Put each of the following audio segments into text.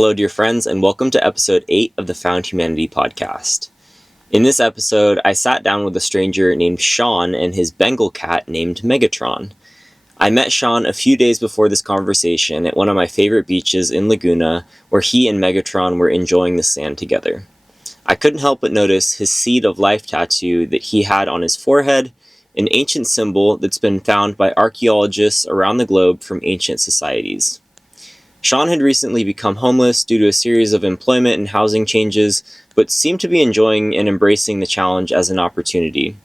Hello, dear friends, and welcome to episode 8 of the Found Humanity podcast. In this episode, I sat down with a stranger named Sean and his Bengal cat named Megatron. I met Sean a few days before this conversation at one of my favorite beaches in Laguna, where he and Megatron were enjoying the sand together. I couldn't help but notice his Seed of Life tattoo that he had on his forehead, an ancient symbol that's been found by archaeologists around the globe from ancient societies. Sean had recently become homeless due to a series of employment and housing changes, but seemed to be enjoying and embracing the challenge as an opportunity.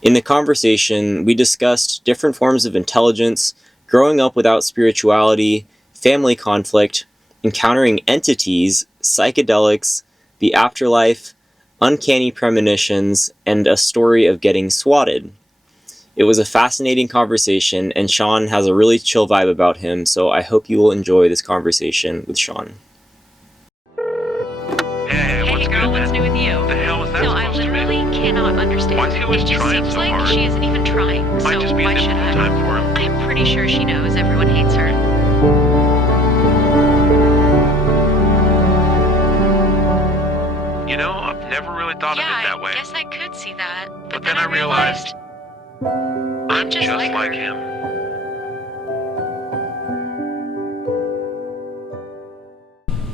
In the conversation, we discussed different forms of intelligence, growing up without spirituality, family conflict, encountering entities, psychedelics, the afterlife, uncanny premonitions, and a story of getting SWATed. It was a fascinating conversation, and Sean has a really chill vibe about him, so I hope you will enjoy this conversation with Sean. Hey girl, what's new with you? What the hell was that No, I supposed to literally mean? cannot understand. Why is he always It just trying seems so like hard? she isn't even trying, Might so just be why a should difficult I? time for him. I'm pretty sure she knows everyone hates her. You know, I've never really thought of it that way. I guess I could see that. But then I realized I'm just like her. him.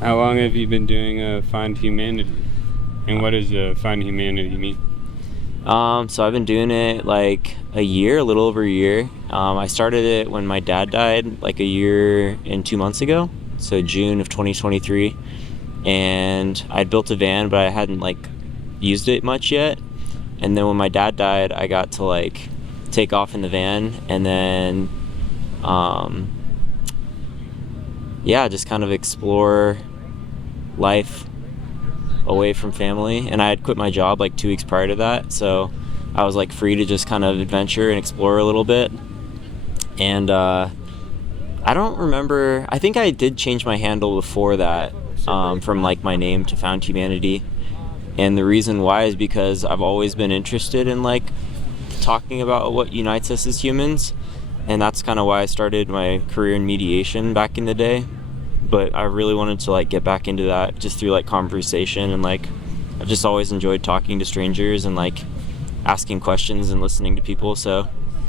How long have you been doing Find Humanity? And what does Find Humanity mean? So I've been doing it like a little over a year. I started it when my dad died like a year and 2 months ago, so June of 2023. And I'd built a van, but I hadn't like used it much yet. And then when my dad died, I got to like take off in the van and then just kind of explore life away from family. And I had quit my job like 2 weeks prior to that, so I was like free to just kind of adventure and explore a little bit. And I don't remember, I think I did change my handle before that, from like my name to Found Humanity. And the reason why is because I've always been interested in like talking about what unites us as humans, and that's kind of why I started my career in mediation back in the day. But I really wanted to like get back into that just through like conversation, and like I've just always enjoyed talking to strangers and like asking questions and listening to people. So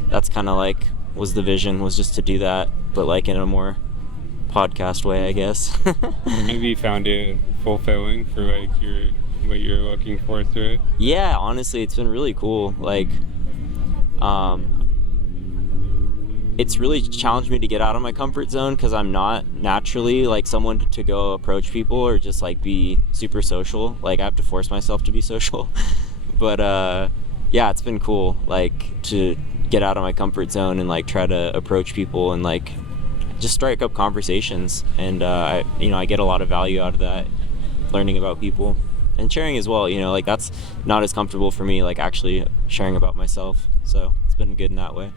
that's kind of like was the vision, was just to do that, but like in a more podcast way, I guess. Have you found it fulfilling for like what you're looking for through it? Yeah, honestly, it's been really cool. Like, it's really challenged me to get out of my comfort zone because I'm not naturally like someone to go approach people or just like be super social. Like I have to force myself to be social. But yeah, it's been cool like to get out of my comfort zone and like try to approach people and like just strike up conversations. And I get a lot of value out of that, learning about people and sharing as well. Like that's not as comfortable for me, like actually sharing about myself. So it's been good in that way.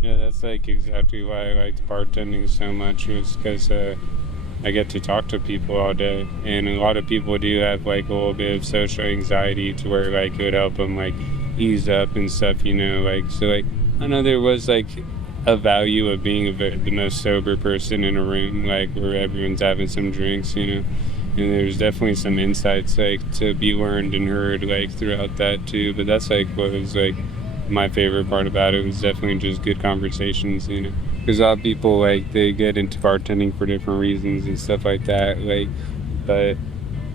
Yeah, that's like exactly why I liked bartending so much, was because I get to talk to people all day. And a lot of people do have like a little bit of social anxiety to where like it would help them like ease up and stuff, like, so like I know there was like a value of being the most sober person in a room, like where everyone's having some drinks, and there's definitely some insights like to be learned and heard like throughout that too. But that's like what was like my favorite part about it, was definitely just good conversations, because a lot of people like they get into bartending for different reasons and stuff like that, like, but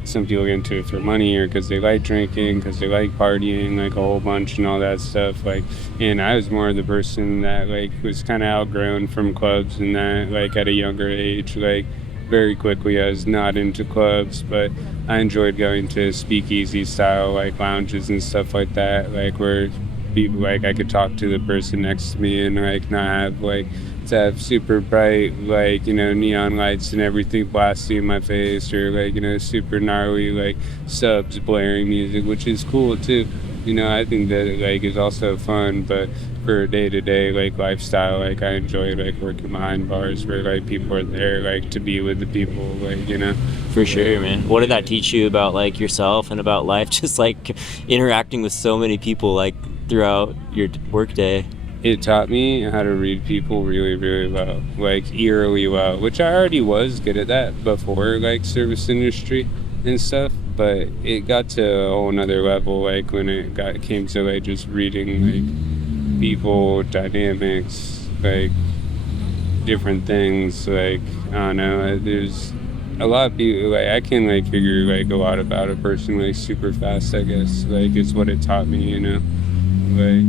some people get into it for money or because they like drinking, because they like partying like a whole bunch and all that stuff, like. And I was more the person that like was kind of outgrown from clubs and that, like at a younger age, like very quickly I was not into clubs, but I enjoyed going to speakeasy style like lounges and stuff like that, like where people like I could talk to the person next to me and like not have like to have super bright like neon lights and everything blasting in my face, or like super gnarly like subs blaring music, which is cool too. I think that like is also fun, but for day-to-day like lifestyle, like I enjoy like working behind bars where like people are there like to be with the people, like For sure, man. What did that teach you about like yourself and about life, just like interacting with so many people like throughout your work day? it taught me how to read people really, really well, like eerily well, which I already was good at that before, like service industry and stuff. But it got to a whole nother level, like when came to like just reading like people dynamics, like different things. Like I don't know, there's a lot of people like I can like figure like a lot about a person like super fast. I guess like it's what it taught me, you know, like.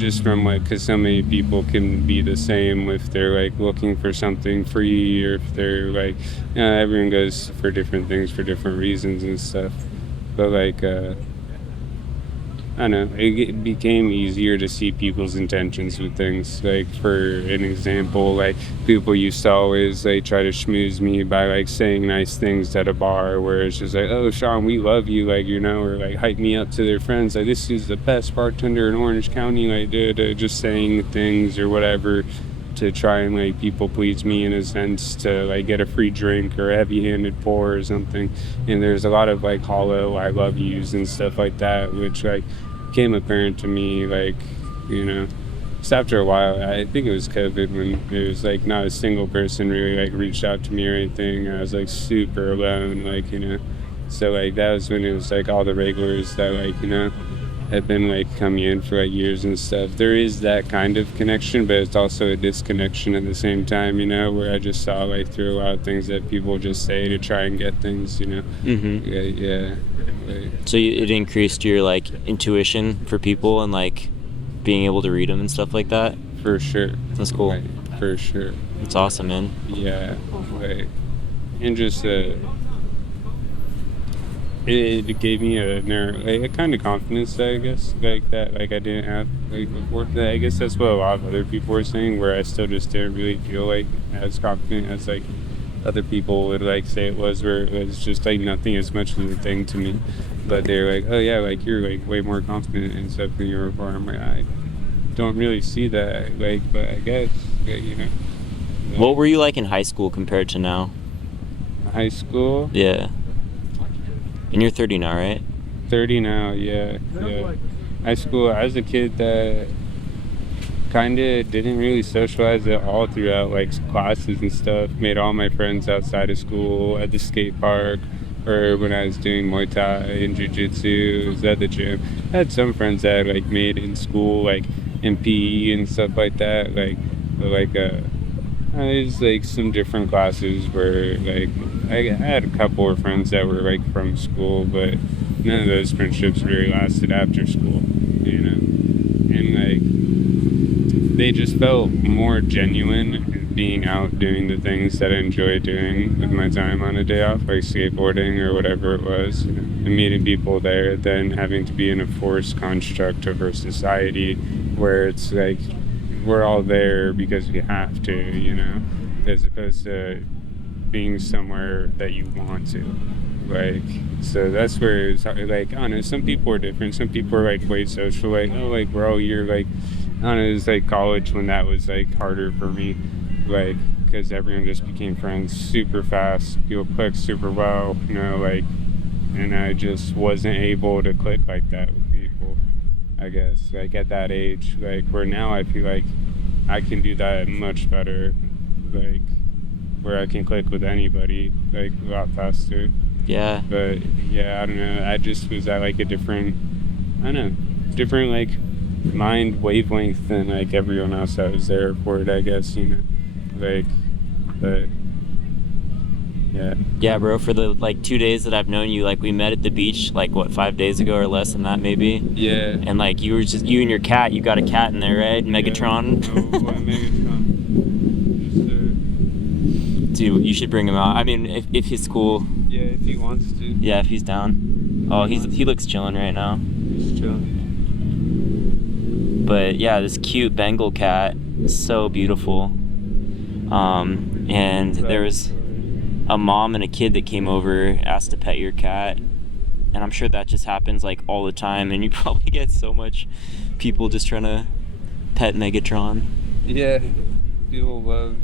Just from like, because so many people can be the same if they're like looking for something free, or if they're like, everyone goes for different things for different reasons and stuff. But like, I don't know, it became easier to see people's intentions with things. Like, for an example, like people used to always like try to schmooze me by like saying nice things at a bar, where it's just like, oh, Sean, we love you, like, you know, or like hype me up to their friends, like, this is the best bartender in Orange County, like, just saying things or whatever to try and like people please me in a sense, to like get a free drink or a heavy-handed pour or something. And there's a lot of like hollow I love yous and stuff like that, which like became apparent to me, like, you know, just after a while. I think it was COVID, when there was like not a single person really like reached out to me or anything. I was like super alone, like, you know. So like that was when it was like all the regulars that like, you know, had been like coming in for like years and stuff. There is that kind of connection, but it's also a disconnection at the same time, you know, where I just saw like through a lot of things that people just say to try and get things, you know. Yeah. So it increased your like intuition for people and like being able to read them and stuff like that? For sure. That's cool. Right. For sure. It's awesome, man. Yeah. Like, and just it gave me a kind of confidence, I guess, like that, like I didn't have like before. I guess that's what a lot of other people were saying, where I still just didn't really feel like as confident as like other people would like say it was, where it was just like nothing as much as a thing to me. But they're like, oh yeah, like you're like way more confident and stuff than you were before. I'm like, I don't really see that, like, but I guess, you know. What were you like in high school compared to now? High school? Yeah. And you're 30 now, right? 30 now, yeah. High school, I was a kid that kind of didn't really socialize at all throughout like classes and stuff. Made all my friends outside of school, at the skate park, or when I was doing Muay Thai and Jiu-Jitsu. It was at the gym. I had some friends that I like made in school, like in PE and stuff like that. There's like some different classes where like I had a couple of friends that were like from school, but none of those friendships really lasted after school, you know. And like they just felt more genuine being out doing the things that I enjoy doing with my time on a day off, like skateboarding or whatever it was, you know, and meeting people there, than having to be in a forced construct of our society where it's like we're all there because we have to, you know, as opposed to being somewhere that you want to. Like, so that's where it's like, I don't know, some people are different. Some people are like way social, like, oh, like, bro, you're like, I don't know, it was like college when that was like harder for me, like, because everyone just became friends super fast. People clicked super well, you know, like, and I just wasn't able to click like that with people, I guess, like at that age, like where now I feel like I can do that much better, like where I can click with anybody like a lot faster. Yeah. But yeah, I don't know, I just was at like a different like mind wavelength than like everyone else that was there for it, I guess, you know, like, but yeah, bro, for the like 2 days that I've known you, like we met at the beach like what, 5 days ago or less than that maybe. Yeah. And like you and your cat, you got a cat in there, right? Megatron. Yeah. Oh, boy, Megatron. Dude, you should bring him out. I mean, if he's cool. Yeah, if he wants to. Yeah, if he's down. Oh, he looks chilling right now. He's chilling. But yeah, this cute Bengal cat is so beautiful. And there was a mom and a kid that came over, asked to pet your cat, and I'm sure that just happens like all the time, and you probably get so much people just trying to pet Megatron. Yeah, people love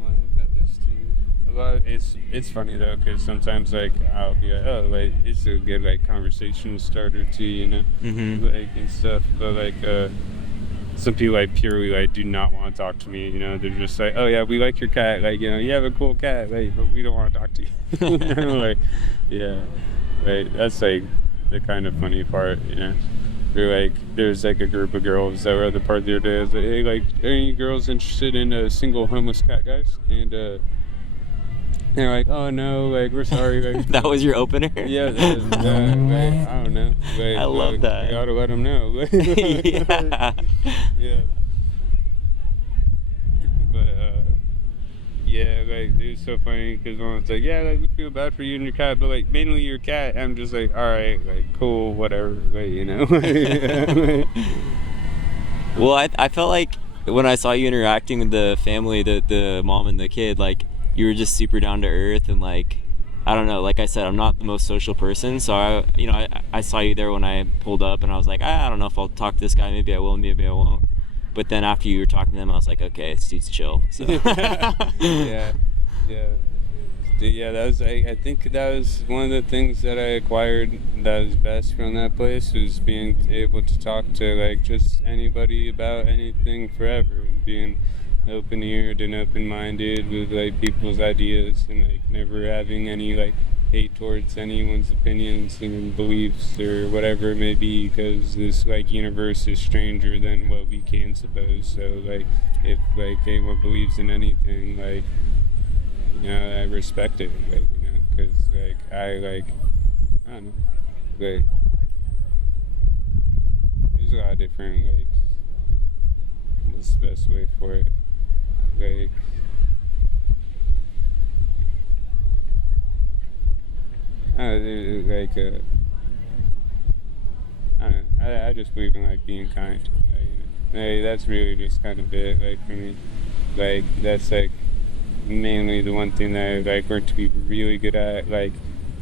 wanting to pet this too. A lot. It's funny though, because sometimes like I'll be like, oh, like it's a good like conversation starter too, you know, Mm-hmm. like and stuff. But like some people like purely like do not want to talk to me, you know. They're just like, oh yeah, we like your cat, like, you know, you have a cool cat, like, but we don't want to talk to you. You know, like, yeah, like that's like the kind of funny part, you know. They're like, there's like a group of girls that were at the party the other day. I was like, hey, like, are any girls interested in a single homeless cat, guys? And they're like, oh no, like, we're sorry. Like, That was your opener? yeah, like, I don't know. Like, I love that. I gotta let them know. Like, Yeah. yeah. But yeah, like, it's so funny because one's like, yeah, like, we feel bad for you and your cat, but like, mainly your cat. I'm just like, all right, like, cool, whatever, like, you know. Well, I felt like when I saw you interacting with the family, the mom and the kid, like, you were just super down to earth, and like, I don't know, like I said, I'm not the most social person, so I saw you there when I pulled up, and I was like, I don't know if I'll talk to this guy, maybe I will, maybe I won't. But then after you were talking to them, I was like, okay, this dude's chill. So. Yeah. That was, I think that was one of the things that I acquired that was best from that place, was being able to talk to like just anybody about anything forever, and being open-eared and open-minded with like people's ideas, and like never having any like hate towards anyone's opinions and beliefs or whatever it may be, because this like universe is stranger than what we can suppose. So like, if like anyone believes in anything, like, you know, I respect it, like, you know, because like I don't know, like, there's a lot of different, like, what's the best way for it, like, I don't know, like, I don't know, I just believe in like being kind, like, you know, like, that's really just kind of it, like, for me, like, that's like mainly the one thing that I like learned to be really good at, like,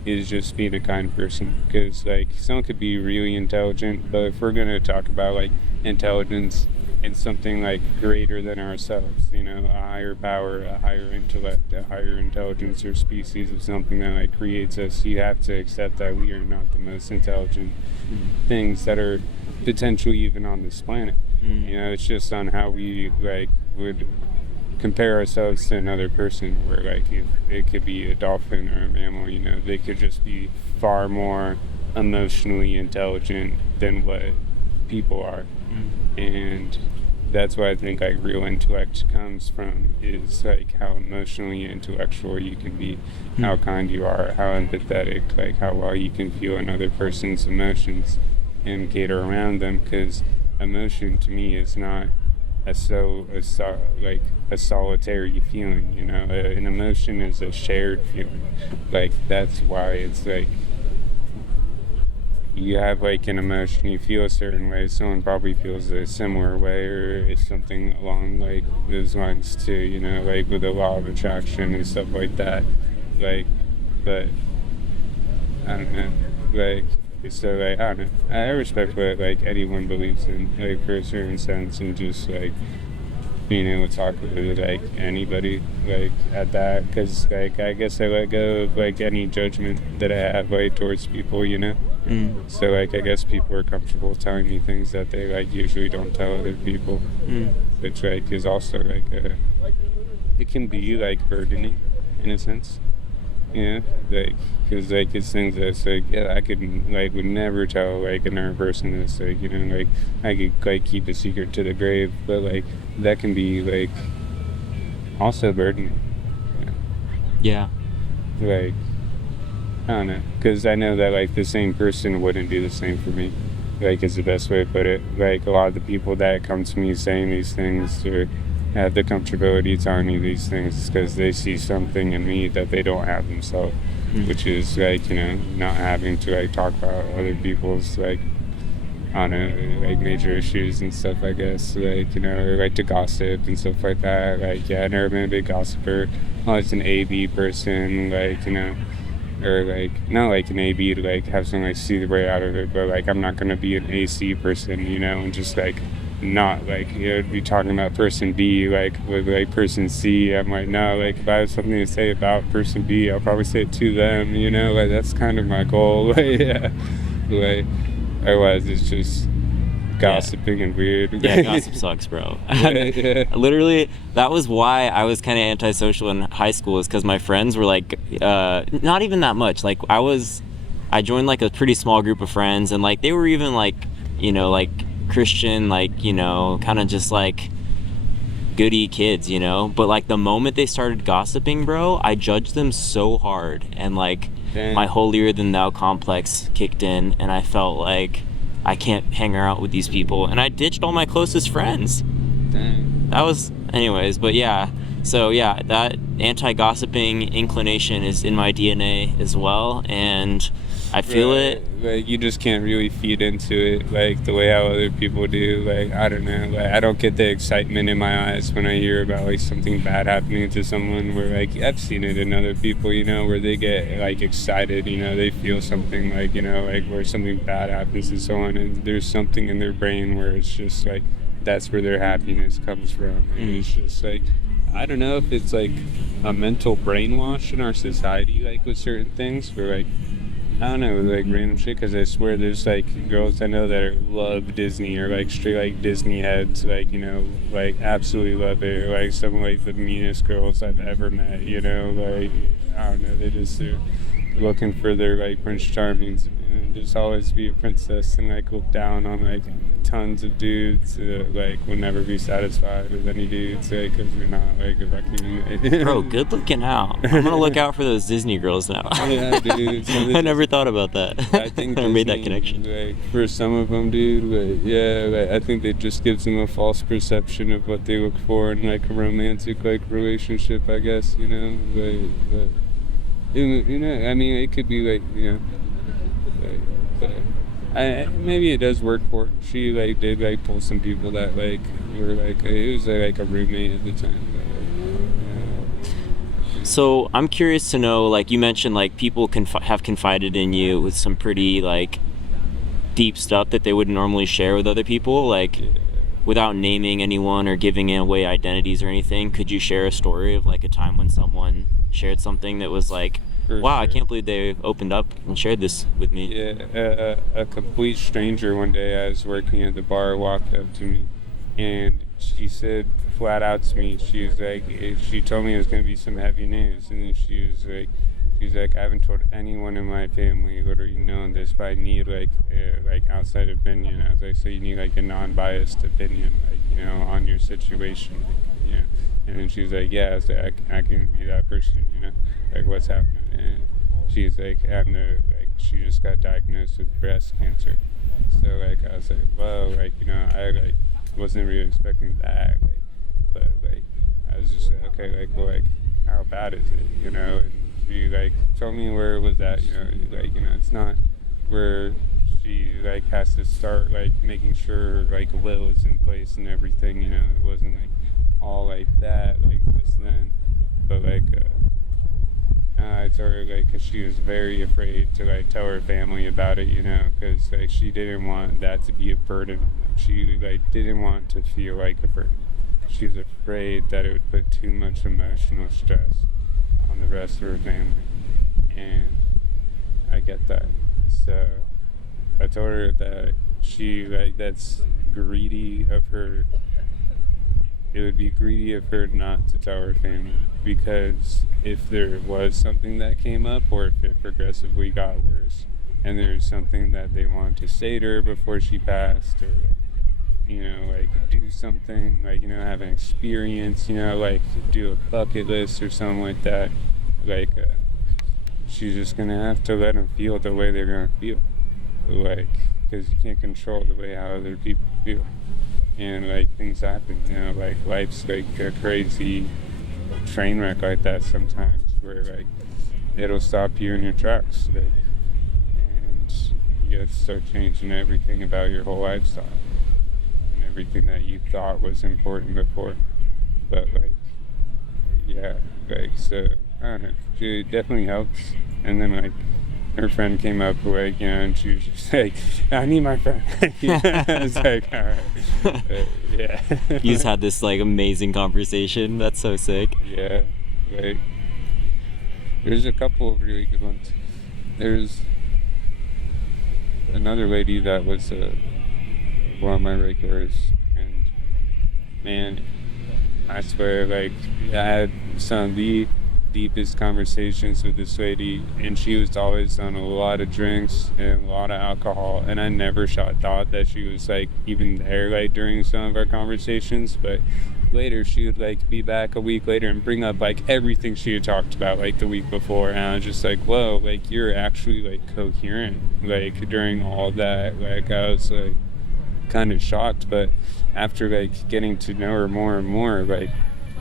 is just being a kind person. Because like, someone could be really intelligent, but if we're gonna talk about like intelligence and something like greater than ourselves, you know, a higher power, a higher intellect, a higher intelligence or species of something that like creates us, you have to accept that we are not the most intelligent things that are potentially even on this planet. You know, it's just on how we like would compare ourselves to another person, where like, if it could be a dolphin or a mammal, you know, they could just be far more emotionally intelligent than what people are. And that's what I think like real intellect comes from, is like how emotionally intellectual you can be, how kind you are, how empathetic, like how well you can feel another person's emotions and cater around them. Because emotion to me is not a solitary feeling, you know. An emotion is a shared feeling. Like, that's why it's like, you have like an emotion, you feel a certain way, someone probably feels a similar way, or it's something along like those lines too, you know, like with the law of attraction and stuff like that. Like, but I don't know, like, so like, I don't know, I respect what like anyone believes in, like, for a certain sense, and just like being able to talk with like anybody like at that, because like I guess I let go of like any judgment that I have like towards people, you know. So like, I guess people are comfortable telling me things that they like usually don't tell other people, which like is also like it can be like burdening in a sense. Yeah, like, because like it's things that's like, yeah, I could like would never tell like another person this, like, you know, like I could like keep a secret to the grave, but like that can be like also burdening. Yeah. Like, I don't know, because I know that like the same person wouldn't do the same for me. Like, is the best way to put it. Like, a lot of the people that come to me saying these things, or have the comfortability telling me these things, because they see something in me that they don't have themselves, which is like, you know, not having to like talk about other people's like, I don't know, like major issues and stuff, I guess, like, you know, or like to gossip and stuff like that. Like, yeah, I've never been a big gossiper. Well, it's an A-B person, like, you know, or like, not like an A-B to like have someone like see the way out of it, but like, I'm not gonna be an A-C person, you know, and just like not like, you know, be talking about person B like with like person C. I'm like, no, like if I have something to say about person B, I'll probably say it to them, you know, like that's kind of my goal. Like, yeah, like otherwise it's just gossiping and weird. Yeah, gossip sucks, bro. Yeah. Literally, that was why I was kind of antisocial in high school, is because my friends were like, not even that much. Like, I joined like a pretty small group of friends, and like they were even like, you know, like Christian, like, you know, kind of just like goody kids, you know. But like the moment they started gossiping, bro, I judged them so hard, and like my holier than thou complex kicked in, and I felt like I can't hang out with these people, and I ditched all my closest friends. Dang. That was, anyways, but yeah. So yeah, that anti-gossiping inclination is in my DNA as well, and I feel it. Like, you just can't really feed into it like the way how other people do. Like, I don't know, like I don't get the excitement in my eyes when I hear about like something bad happening to someone, where like I've seen it in other people, you know, where they get like excited, you know, they feel something, like, you know, like where something bad happens to someone, and there's something in their brain where it's just like that's where their happiness comes from. And it's just like, I don't know if it's like a mental brainwash in our society, like with certain things, where like, I don't know, like random shit, because I swear there's like girls I know that love Disney, or like straight like Disney heads, like, you know, like absolutely love it, or like some of like the meanest girls I've ever met, you know, like, I don't know, they're looking for their like Prince Charmings, and just always be a princess, and like look down on like tons of dudes, like will never be satisfied with any dudes, like, because we're not like a fucking Bro, good looking out. I'm gonna look out for those Disney girls now. Yeah, dude. So I never thought about that. I think I made that Disney, connection. like, for some of them, dude, like, yeah, like, I think it just gives them a false perception of what they look for in like a romantic like relationship, I guess, you know, like, but you know, I mean, it could be like, you know, like, but maybe it does work for her. She like did like pull some people that like were like, it was like a roommate at the time. But, yeah. So I'm curious to know, like you mentioned, like people have confided in you with some pretty like deep stuff that they wouldn't normally share with other people, like without naming anyone or giving away identities or anything. Could you share a story of like a time when someone shared something that was like, wow, I can't believe they opened up and shared this with me? Yeah, a complete stranger one day, I was working at the bar, walked up to me, and she said flat out to me, she was like, she told me it was going to be some heavy news, and then she was like, I haven't told anyone in my family literally known this, but I need like outside opinion. I was like, so you need like a non-biased opinion, like, you know, on your situation, like, you know. And then she was like, yeah, I was like, I can be that person, you know, like what's happening. And she's like, she just got diagnosed with breast cancer. So like, I was like, whoa, like, you know, I like wasn't really expecting that, like, but like, I was just like, okay, like, well, like, how bad is it, you know? And she like told me where it was at, you know, like, you know, it's not where she like has to start like making sure like will is in place and everything, you know. It wasn't like all like that, like just then, but like I told her like, cause she was very afraid to like tell her family about it, you know, cause like she didn't want that to be a burden on them. She like didn't want to feel like a burden. She was afraid that it would put too much emotional stress on the rest of her family, and I get that. So I told her that she like, that's greedy of her. It would be greedy of her not to tell her family, because if there was something that came up, or if it progressively got worse, and there was something that they wanted to say to her before she passed, or, you know, like do something, like, you know, have an experience, you know, like do a bucket list or something like that, like she's just gonna have to let them feel the way they're gonna feel, like, because you can't control the way how other people feel. And like things happen, you know, like life's like a crazy train wreck like that sometimes, where like it'll stop you in your tracks, like, and you have to start changing everything about your whole lifestyle and everything that you thought was important before. But like, yeah, like, so I don't know, it definitely helps. And then like her friend came up, like, you know, and she was just like, I need my friend. I was like, all right. Yeah. You just had this like amazing conversation. That's so sick. Yeah, like, there's a couple of really good ones. There's another lady that was one of my regulars, and man, I swear, like, I had some of the deepest conversations with this lady, and she was always on a lot of drinks and a lot of alcohol, and I never thought that she was, like, even there, like, during some of our conversations, but later she would, like, be back a week later and bring up, like, everything she had talked about, like, the week before, and I was just like, whoa, like, you're actually, like, coherent, like, during all that. Like, I was, like, kind of shocked, but after, like, getting to know her more and more, like,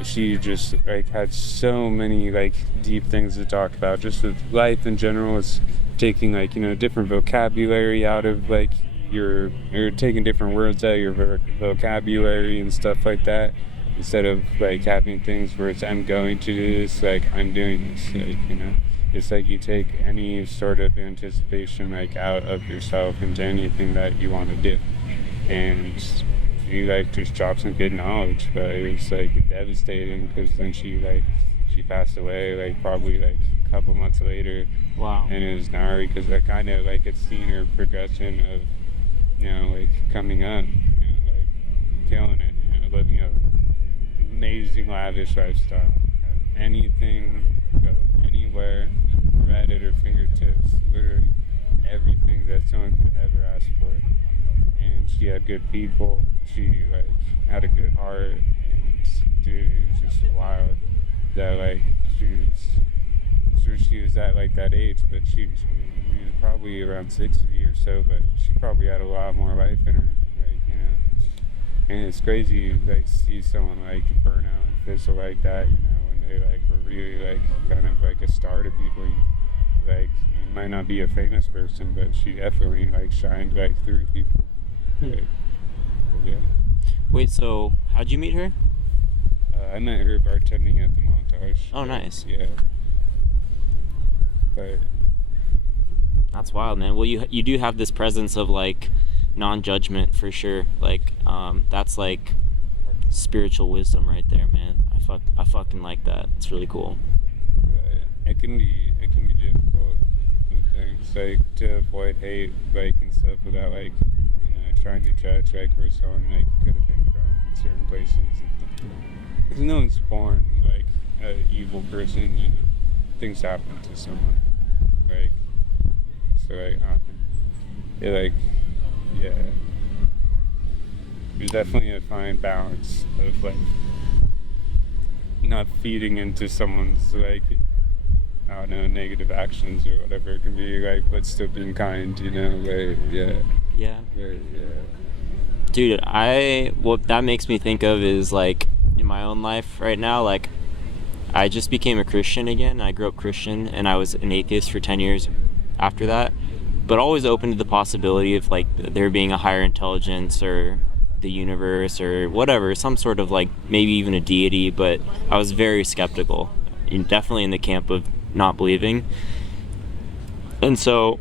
she just, like, had so many, like, deep things to talk about, just with life in general. It's taking, like, you know, different vocabulary out of, like, you're taking different words out of your vocabulary and stuff like that, instead of, like, having things where it's, I'm going to do this, like, I'm doing this, like, you know. It's like you take any sort of anticipation, like, out of yourself into anything that you want to do, and you, like, just drop some good knowledge. But it was, like, devastating, because then she passed away, like, probably, like, a couple months later. Wow. And it was gnarly, because I kind of, like, had seen her progression of, you know, like, coming up, you know, like, killing it, you know, living a amazing lavish lifestyle. Anything, go anywhere, right at her fingertips, literally everything that someone could ever ask for. And she had good people, she, like, had a good heart, and dude, it was just wild that, like, she was at, like, that age, but she was probably around 60 or so, but she probably had a lot more life in her, like, you know. And it's crazy, like, see someone, like, burn out and fizzle like that, you know, when they, like, were really, like, kind of, like, a star to people. Like, you might not be a famous person, but she definitely, like, shined, like, through people. Like, yeah. Wait, so how'd you meet her? I met her bartending at the Montage. Oh, nice. Yeah. But That's wild, man. Well, you do have this presence of, like, non-judgment for sure. Like, that's, like, spiritual wisdom right there, man. I fucking like that. It's really cool. it can be difficult with things, like, to avoid hate, like, and stuff, without, like, you know, trying to judge, like, where someone, like, could have been from in certain places. Because no one's born, like, an evil person, you know. Things happen to someone, like, so, like, like, yeah. There's definitely a fine balance of, like, not feeding into someone's, like, I don't know, negative actions or whatever it can be, like, but still being kind, you know, like, yeah. Yeah. Right, yeah. Dude, what that makes me think of is, like, in my own life right now, like, I just became a Christian again. I grew up Christian, and I was an atheist for 10 years after that, but always open to the possibility of, like, there being a higher intelligence or the universe or whatever, some sort of, like, maybe even a deity, but I was very skeptical, definitely in the camp of not believing. And so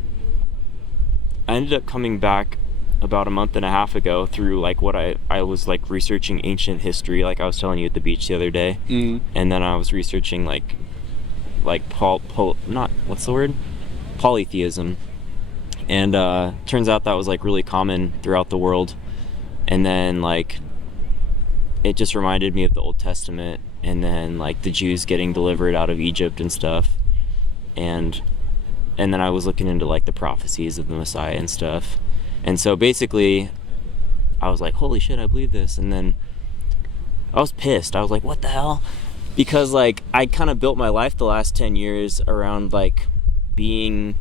I ended up coming back about a month and a half ago through, like, what I was, like, researching ancient history, like I was telling you at the beach the other day. And then I was researching, like polytheism, and turns out that was, like, really common throughout the world. And then, like, it just reminded me of the Old Testament, and then, like, the Jews getting delivered out of Egypt and stuff, and then I was looking into, like, the prophecies of the Messiah and stuff. And so basically I was like, holy shit, I believe this. And then I was pissed. I was like, what the hell? Because, like, I kind of built my life the last 10 years around, like, being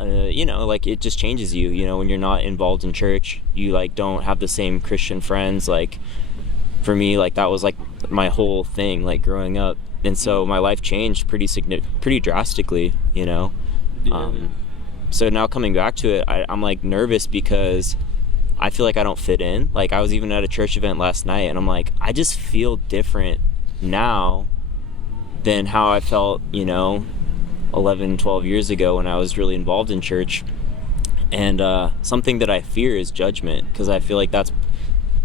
you know, like, it just changes you, you know, when you're not involved in church. You, like, don't have the same Christian friends. Like, for me, like, that was, like, my whole thing, like, growing up. And so my life changed pretty drastically, you know. Yeah. So now coming back to it, I'm, like, nervous because I feel like I don't fit in. Like, I was even at a church event last night, and I'm like, I just feel different now than how I felt, you know, 11, 12 years ago when I was really involved in church. And something that I fear is judgment, because I feel like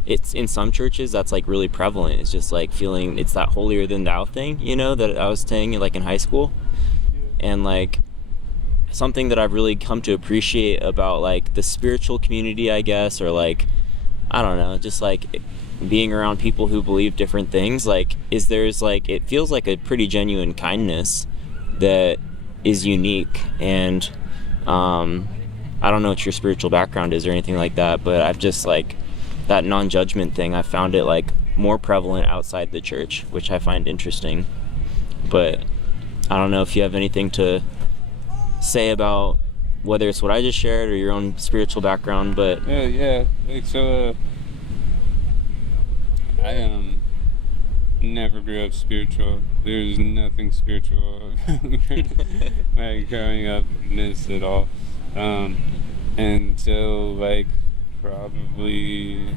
it's in some churches that's, like, really prevalent. It's just, like, feeling it's that holier than thou thing, you know, that I was saying, like, in high school. And, like, something that I've really come to appreciate about, like, the spiritual community, I guess, or, like, I don't know, just like being around people who believe different things, like there's like, it feels like a pretty genuine kindness that is unique. And I don't know what your spiritual background is or anything like that, but I've just like that non-judgment thing, I found it like more prevalent outside the church, which I find interesting. But I don't know if you have anything to say about whether it's what I just shared or your own spiritual background. But Yeah. Like, so, I never grew up spiritual. There's nothing spiritual like growing up in this at all. Until like probably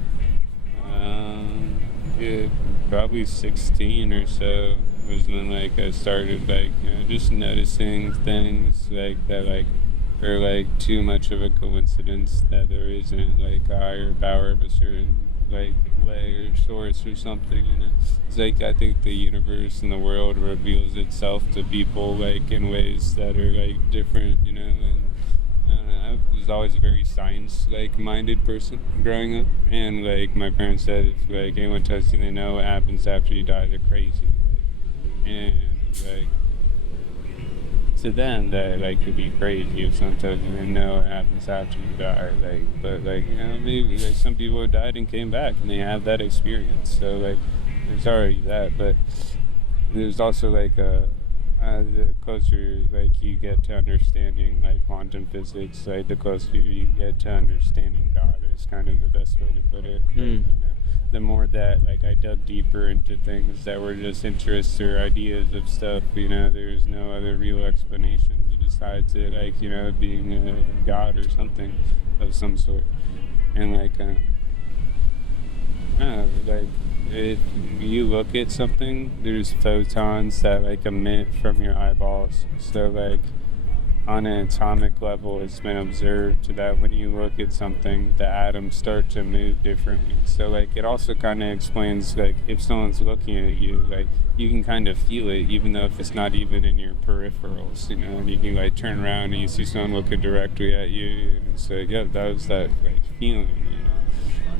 yeah, probably 16 or so was when like I started like just noticing things like that like are like too much of a coincidence, that there isn't like a higher power of a certain like way or source or something. It's like I think the universe and the world reveals itself to people like in ways that are like different, and I don't know, I was always a very science like minded person growing up, and like my parents said, if like anyone tells you they know what happens after you die, they're crazy. And like to them that like could be crazy if someone tells you they know what happens after you die. Like, but like maybe like some people have died and came back and they have that experience. So like there's already that, but there's also like the closer like you get to understanding like quantum physics, like the closer you get to understanding God is kind of the best way to put it. Like, the more that like I dug deeper into things that were just interests or ideas of stuff, there's no other real explanations besides it like being a God or something of some sort. And like I don't know, like if you look at something, there's photons that like emit from your eyeballs. So like on an atomic level, it's been observed that when you look at something, the atoms start to move differently. So like it also kind of explains like if someone's looking at you, like you can kind of feel it, even though if it's not even in your peripherals, and you can like turn around and you see someone looking directly at you, and it's like, yeah, that was that like feeling,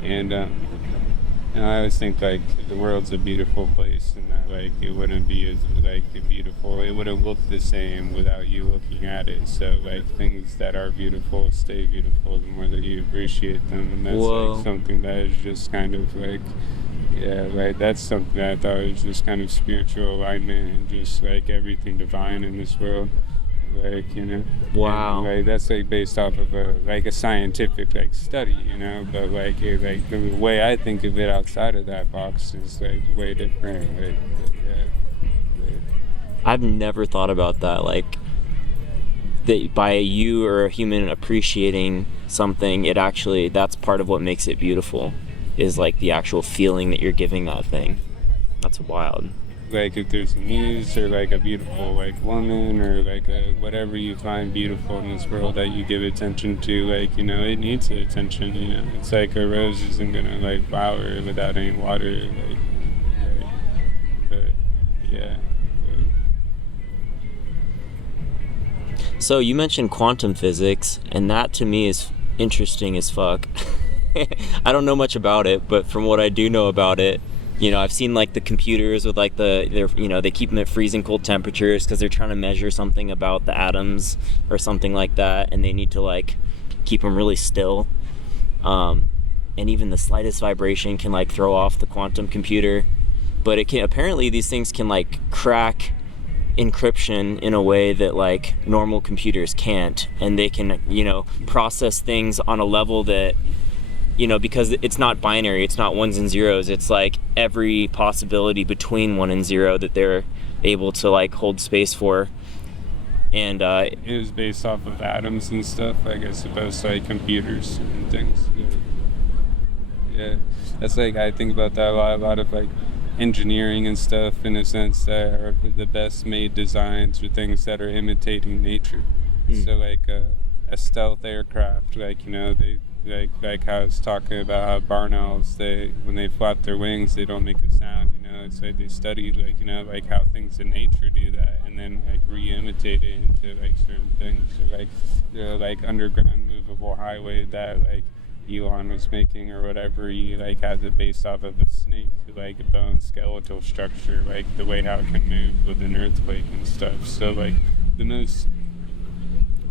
and I always think like the world's a beautiful place, and that like it wouldn't be as like beautiful. It wouldn't look the same without you looking at it. So like things that are beautiful stay beautiful the more that you appreciate them, and that's like something that is just kind of like that's something that I thought was just kind of spiritual alignment and just like everything divine in this world. Like wow, and, like that's like based off of a scientific like study, but like the way I think of it outside of that box is like way different. I've never thought about that, like that by you or a human appreciating something, it actually, that's part of what makes it beautiful, is like the actual feeling that you're giving that thing. That's wild. Like if there's a muse or like a beautiful like woman or like whatever you find beautiful in this world that you give attention to, like it needs attention. It's like a rose isn't gonna like flower without any water. But yeah. So you mentioned quantum physics, and that to me is interesting as fuck. I don't know much about it, but from what I do know about it, I've seen like the computers with like they keep them at freezing cold temperatures because they're trying to measure something about the atoms or something like that, and they need to like keep them really still. And even the slightest vibration can like throw off the quantum computer. But apparently these things can like crack encryption in a way that like normal computers can't, and they can process things on a level that because it's not binary, it's not ones and zeros, it's like every possibility between 1 and 0 that they're able to like hold space for. And it was based off of atoms and stuff, like I suppose, like computers and things. Yeah, that's like I think about that a lot of like engineering and stuff, in a sense, that are the best made designs or things that are imitating nature. So like a stealth aircraft, like they like how I was talking about how barn owls, when they flap their wings, they don't make a sound. It's like they studied like how things in nature do that, and then like re-imitate it into like certain things. So like underground movable highway that like Elon was making or whatever, he like has it based off of a snake, like a bone skeletal structure, like the way how it can move with an earthquake and stuff. So like the most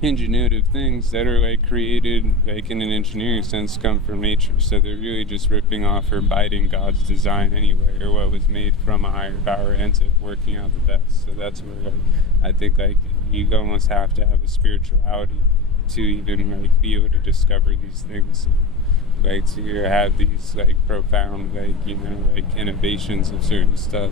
ingenuitive things that are like created like in an engineering sense come from nature, so they're really just ripping off or biting God's design anyway, or what was made from a higher power ends up working out the best. So that's where like I think like you almost have to have a spirituality to even like be able to discover these things, like to have these like profound like like innovations of certain stuff.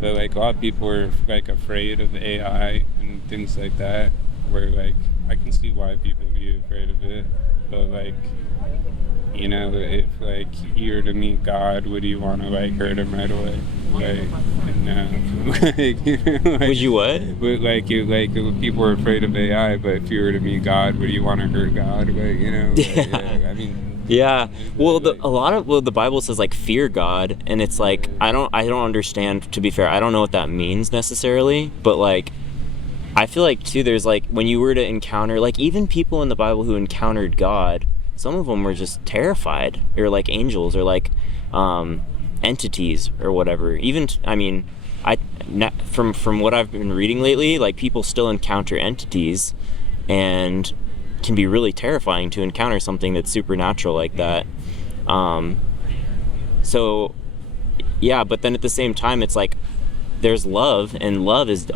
But like a lot of people are like afraid of AI and things like that, where like I can see why people would be afraid of it, but like if like you were to meet God, would you want to like hurt him right away? Like no. Like, Would you what? But like people are afraid of AI, but if you were to meet God, would you want to hurt God? Like Yeah. I mean. Yeah. Well, the Bible says like fear God, and it's like I don't understand. To be fair, I don't know what that means necessarily, but like I feel like too there's like when you were to encounter like even people in the Bible who encountered God, some of them were just terrified, or like angels, or like entities or whatever. Even from what I've been reading lately, like people still encounter entities, and can be really terrifying to encounter something that's supernatural like that. So yeah, but then at the same time it's like there's love, and love is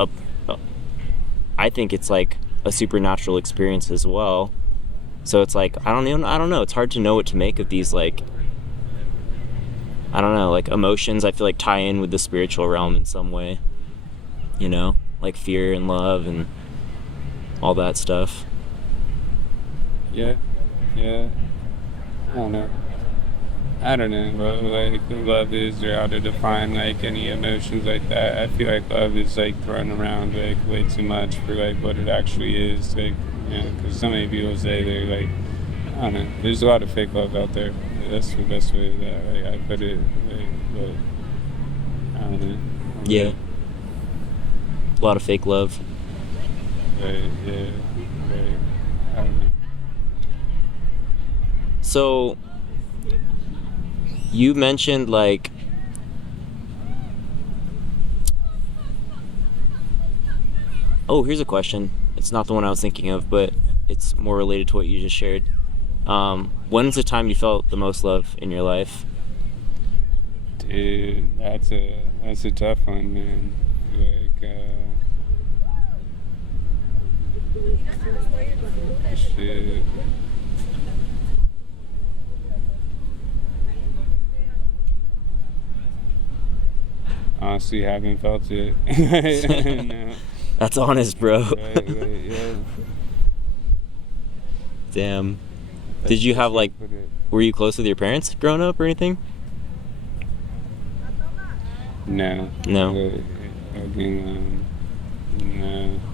I think it's like a supernatural experience as well. So it's like I don't know, it's hard to know what to make of these, like I don't know, like emotions I feel like tie in with the spiritual realm in some way, like fear and love and all that stuff. Yeah. I don't know what like love is, or how to define like any emotions like that. I feel like love is like thrown around like way too much for like what it actually is. Like, because so many people say they're like, I don't know. There's a lot of fake love out there. That's the best way that like, I put it. Like, but I don't know. Yeah. A lot of fake love. Right. Yeah. Right. I don't know. So you mentioned like here's a question. It's not the one I was thinking of, but it's more related to what you just shared. When's the time you felt the most love in your life? Dude, that's a tough one, man. Like shit. Honestly, haven't felt it. No. That's honest, bro. Right, yeah. Damn. Did you have like, were you close with your parents growing up or anything? No. No,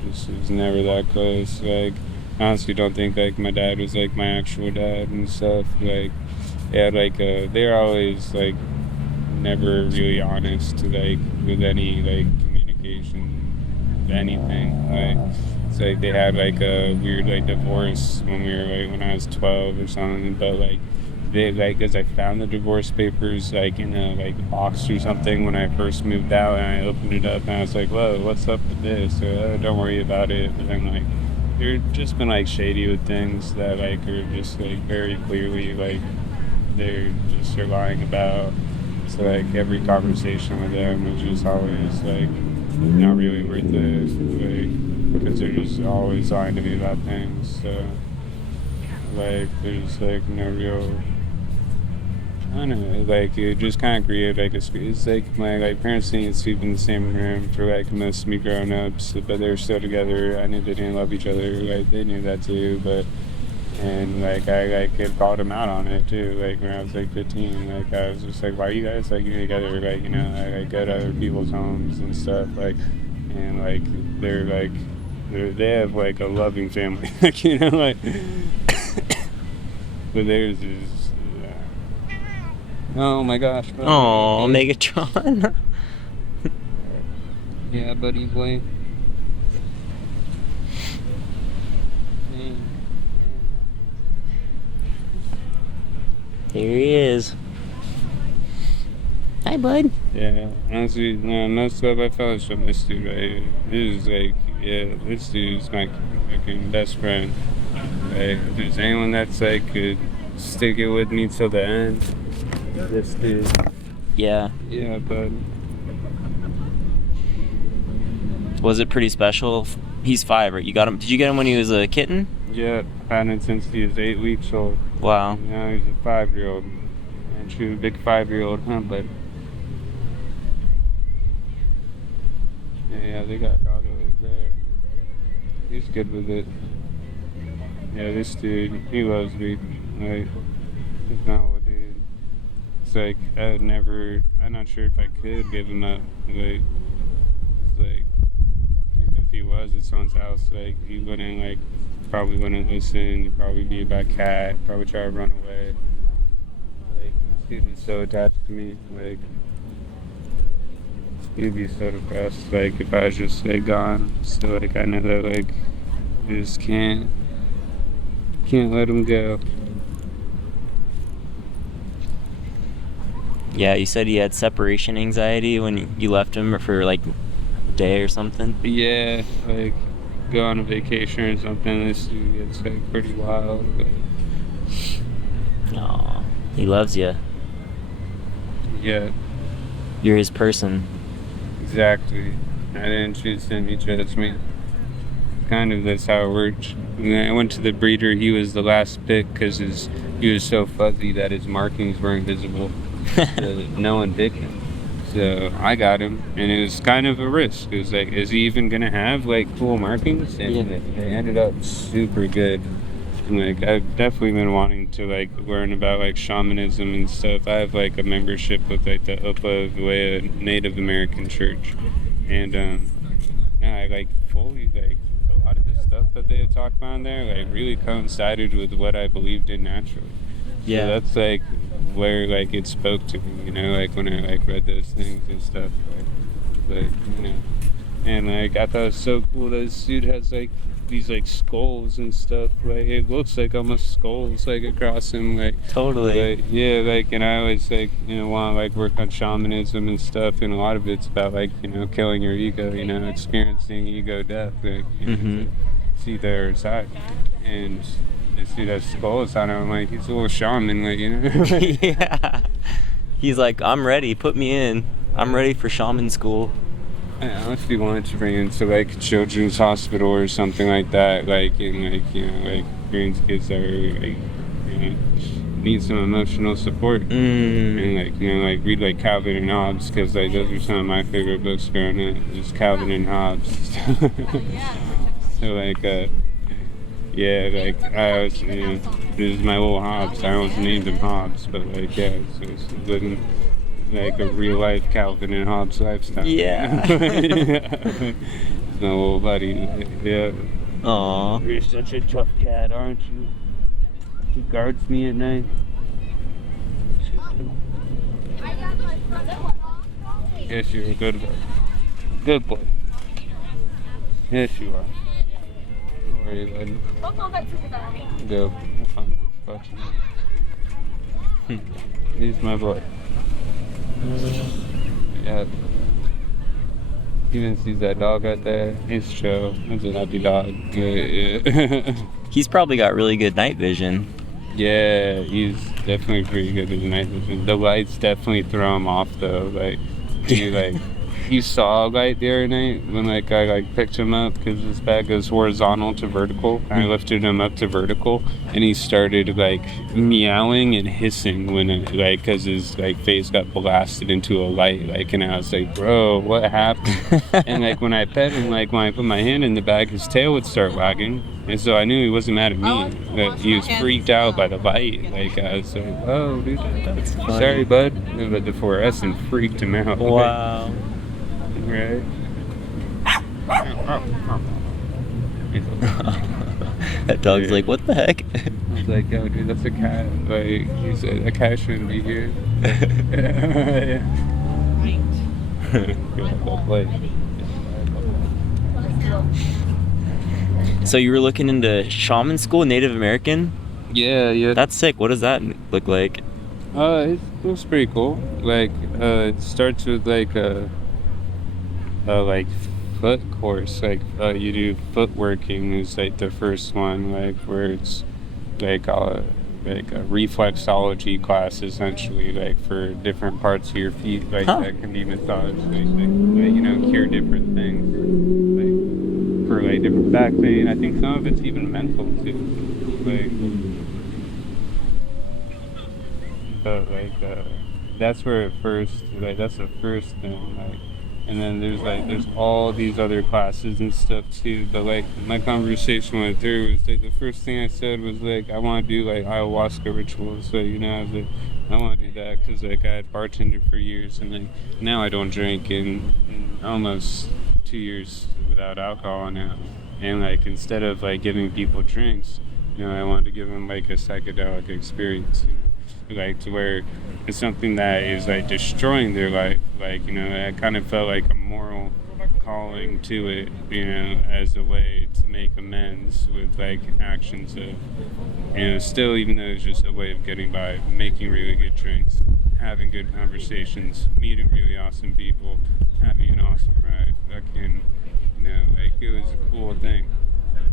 this was never that close. Like, honestly, don't think like my dad was like my actual dad and stuff. Like, yeah, like they're always like never really honest like with any like communication, anything. Like, it's like they had like a weird like divorce when I was 12 or something, but like they like as I found the divorce papers like in a like box or something when I first moved out, and I opened it up and I was like, whoa, what's up with this? Don't worry about it. But then like they're just been like shady with things that like are just like very clearly like they're lying about. So like every conversation with them was just always like not really worth it, like because they're just always lying to me about things. So like there's like no real, I don't know, like it just kind of created like it's like my like parents didn't sleep in the same room for like most of me growing up, so, but they were still together. I knew they didn't love each other, like they knew that too, but and like I like had called them out on it too, like when I was like 15. Like I was just like, why are you guys like together? Like, I go to other people's homes and stuff, like, and like they have like a loving family, like like but theirs is oh my gosh. Oh, Megatron. Yeah, buddy boy. Here he is. Hi, bud. Yeah, honestly, no, most of I felt from this dude right here. This is like, yeah, this dude's my fucking best friend. Like, if there's anyone that's like could stick it with me till the end, this dude. Yeah. Yeah, but Was it pretty special? He's 5, right? You got him. Did you get him when he was a kitten? yeah, had him since he was 8 weeks old. Wow. Now he's a 5-year-old. And she was a big 5-year-old, huh? But yeah, they got dog over there. He's good with it. Yeah, this dude, he loves me. Like, he's not a dude. It's like, I'm not sure if I could give him up. Like, it's like, even if he was at someone's house, like, he wouldn't, like, probably wouldn't listen. He'd probably be a bad cat, probably try to run away. Like, this dude is so attached to me. Like, he'd be so depressed, like, if I was just, like, gone. So, like, I know that, like, I just can't let him go. Yeah, you said he had separation anxiety when you left him for like a day or something. Yeah, like, go on a vacation or something, this dude gets, like, pretty wild. But Aw, he loves you. yeah, You're his person. exactly. I didn't choose him, he chose me. Kind of, that's how it worked. When I went to the breeder, he was the last pick because he was so fuzzy that his markings weren't visible. So no one picked him. So I got him, and it was kind of a risk. It was like, is he even gonna have like cool markings? And Yeah. they ended up super good. And, like, I've definitely been wanting to like learn about like shamanism and stuff. I have like a membership with like the Upawea Native American Church, and yeah, I like fully like a lot of the stuff that they had talked about in there like really coincided with what I believed in naturally. Yeah. So that's like where like it spoke to me, you know, like when I like read those things and stuff, like you know, and like I thought it was so cool that this dude has like these like skulls and stuff, like it looks like almost skulls like across him, like Totally. like, yeah, like, and I always like, you know, want to like work on shamanism and stuff, and a lot of it's about like, you know, killing your ego, you know, experiencing ego death, like, you know, to see the other side. And this dude has skulls on him, like he's a little shaman, like, you know. Yeah. He's like, I'm ready. Put me in. I'm ready for shaman school. I honestly wanted to bring him to like children's hospital or something like that, like, and like, you know, like bring kids that are like, you know, need some emotional support, and like, you know, like read like Calvin and Hobbes, because like those are some of my favorite books growing up, just Calvin and Hobbes. So like, yeah, like I was, you know, this is my little Hobbes. I always named him Hobbes, but like, yeah, so it's living like a real life Calvin and Hobbes lifestyle. Yeah. Yeah. My little buddy. Yeah. Aw. You're such a tough cat, aren't you? He guards me at night. Yes, you're a good boy. Good boy. Yes, you are. Don't worry, buddy. Go. I'll find a good spot. He's my boy. Yeah. Even sees that dog out there. He's chill. That's a happy dog. Yeah. He's probably got really good night vision. Yeah, he's definitely pretty good with night vision. The lights definitely throw him off though. Like, he saw a light the other night when like I like picked him up because his bag goes horizontal to vertical. I lifted him up to vertical, and he started like meowing and hissing when it, like, because his like face got blasted into a light. Like, and I was like, bro, what happened? And like when I pet him, like when I put my hand in the bag, his tail would start wagging. And so I knew he wasn't mad at me. That he was freaked out by the light. Like, I was like, oh, dude, That's funny. sorry, bud. But the fluorescent freaked him out. Wow. Right? That dog's like, what the heck? I was like, yo, dude, that's a cat. Like, he said, a cat shouldn't be here. Yeah. Go play. So you were looking into shaman school, Native American? Yeah. That's sick. What does that look like? It looks pretty cool. Like, it starts with like a like foot course. Like, you do footworking is like the first one, like where it's like a reflexology class essentially, like for different parts of your feet, like Huh. that can be massaged, cure different things, like for like different back pain. I think some of it's even mental too, but that's where it first, like that's the first thing, like. And then there's all these other classes and stuff too. But like my conversation with her was like the first thing I said was like I want to do like ayahuasca rituals. So I was like I want to do that because like I had bartended for years and like now I don't drink in almost 2 years without alcohol now. And like instead of like giving people drinks, I wanted to give them like a psychedelic experience. Like to where it's something that is like destroying their life. Like I kind of felt like a moral calling to it, as a way to make amends with like actions of, still, even though it's just a way of getting by, making really good drinks, having good conversations, meeting really awesome people, having an awesome ride. Fucking, like it was a cool thing.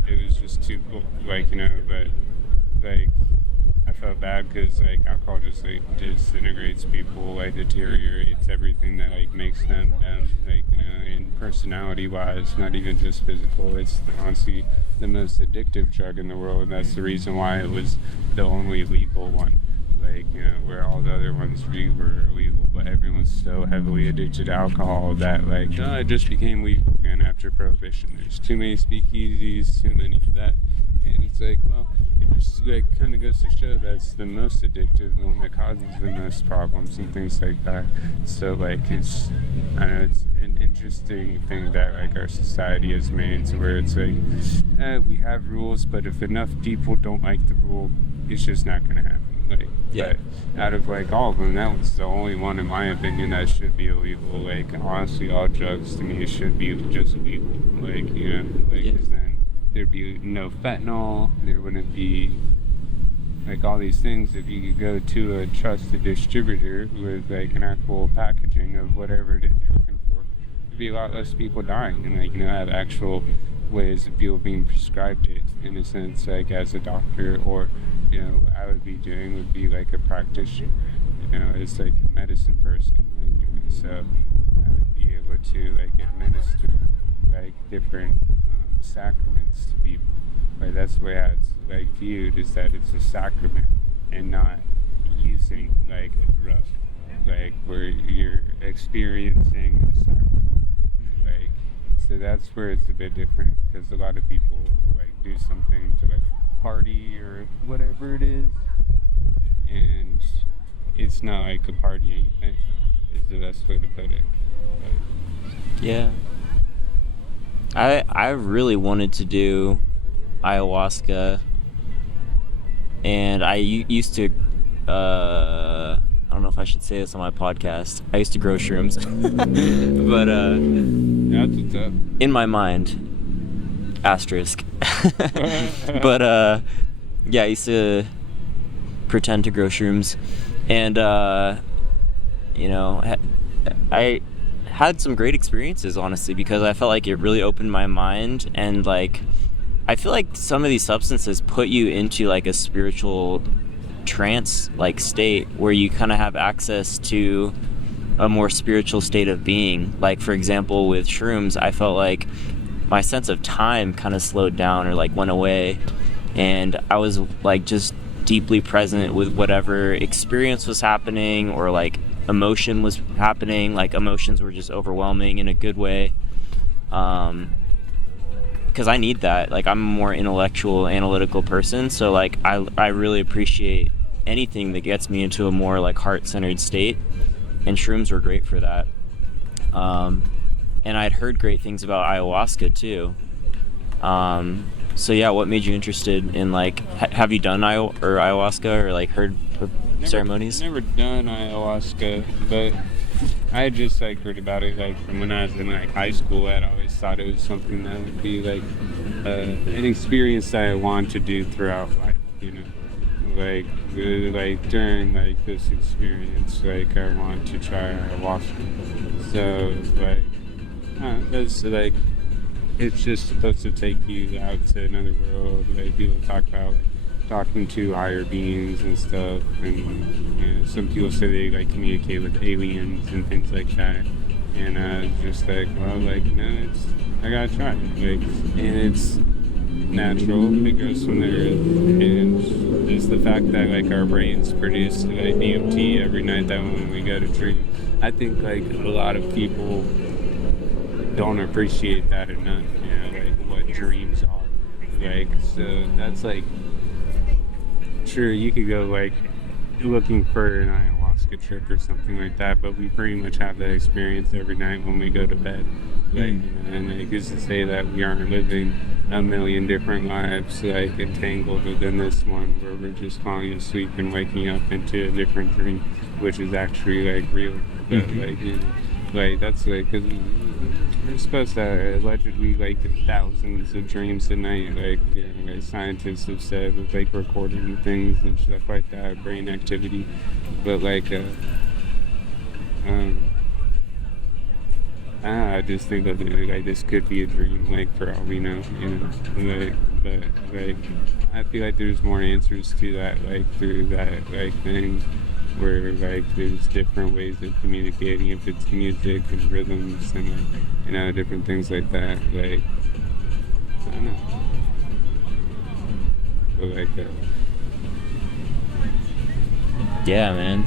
It was just too cool, but like I felt bad because like alcohol just like disintegrates people, like deteriorates everything that like makes them in personality wise, not even just physical. It's honestly the most addictive drug in the world, and that's the reason why it was the only legal one. Like where all the other ones really were illegal, but everyone's so heavily addicted to alcohol that like it just became legal again after prohibition. There's too many speakeasies, too many of that. And it's like, well, it just like kind of goes to show that's the most addictive, the one that causes the most problems and things like that. So like it's, I don't know, it's an interesting thing that like our society has made to where it's like, we have rules, but if enough people don't like the rule, it's just not gonna happen. Like, Yeah. but out of like all of them, that was the only one, in my opinion, that should be illegal. Like honestly, all drugs to me should be just legal. Like Yeah. 'cause then there'd be no fentanyl, there wouldn't be like all these things. If you could go to a trusted distributor with like an actual packaging of whatever it is you're looking for, there'd be a lot less people dying and like have actual ways of people being prescribed it in a sense, like as a doctor, or what I would be doing would be like a practitioner, as like a medicine person, so I would be able to like administer like different sacraments to people. Like that's the way I it's like viewed, is that it's a sacrament and not using like a drug. Like where you're experiencing a sacrament. Like so that's where it's a bit different, because a lot of people like do something to like party or whatever it is, and it's not like a partying thing. Is the best way to put it. Yeah. I really wanted to do ayahuasca, and I used to, I don't know if I should say this on my podcast, I used to grow shrooms. But That's what's up. in my mind, asterisk. But yeah, I used to pretend to grow shrooms, and I had some great experiences, honestly, because I felt like it really opened my mind, and like I feel like some of these substances put you into like a spiritual trance like state where you kind of have access to a more spiritual state of being. Like for example, with shrooms, I felt like my sense of time kind of slowed down or like went away, and I was like just deeply present with whatever experience was happening, or like emotion was happening. Like emotions were just overwhelming in a good way, because I need that. Like I'm a more intellectual, analytical person, so like I really appreciate anything that gets me into a more like heart-centered state, and shrooms were great for that. And I'd heard great things about ayahuasca too. So yeah, what made you interested in like have you done ayahuasca or like heard ceremonies? Never done ayahuasca, but I just like heard about it like from when I was in like high school. I'd always thought it was something that would be like an experience that I want to do throughout life, like during like this experience, like I want to try ayahuasca. So like, that's like, it's just supposed to take you out to another world. Like people talk about like talking to higher beings and stuff, and you know, some people say they like communicate with aliens and things like that. And just like, well, like, no, I gotta try it. Like, and it's natural, it goes from the earth, and it's the fact that like our brains produce like DMT every night that when we go to dream. I think like a lot of people don't appreciate that enough, you know, like what dreams are. Like, so that's like, sure, you could go like looking for an ayahuasca trip or something like that, but we pretty much have that experience every night when we go to bed. Like, and it is to say that we aren't living a million different lives like entangled within this one where we're just falling asleep and waking up into a different dream, which is actually like real. But like, you know, like that's like, cause we're supposed to allegedly like thousands of dreams a night, like, you know, like scientists have said with like recording things and stuff like that, brain activity. But like, I just think that like this could be a dream, like for all we know, you know. Like, but like, I feel like there's more answers to that, like through that like thing, where like there's different ways of communicating, if it's music and rhythms and like, you know, different things like that. Like, I don't know. But like, Yeah, man.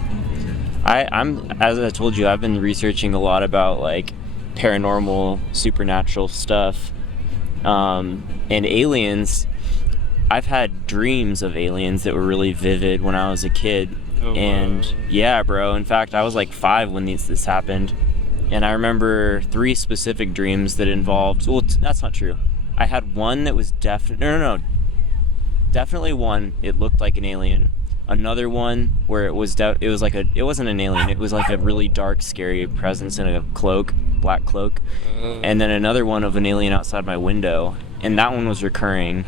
I'm as I told you, I've been researching a lot about like paranormal, supernatural stuff, and aliens. I've had dreams of aliens that were really vivid when I was a kid. oh, And wow. yeah, bro. In fact, I was like 5 when this happened, and I remember 3 specific dreams that involved. Well, that's not true. I had one that was no, definitely one. It looked like an alien. Another one where it was it wasn't an alien. It was like a really dark, scary presence in a cloak, black cloak. And then another one of an alien outside my window, and that one was recurring.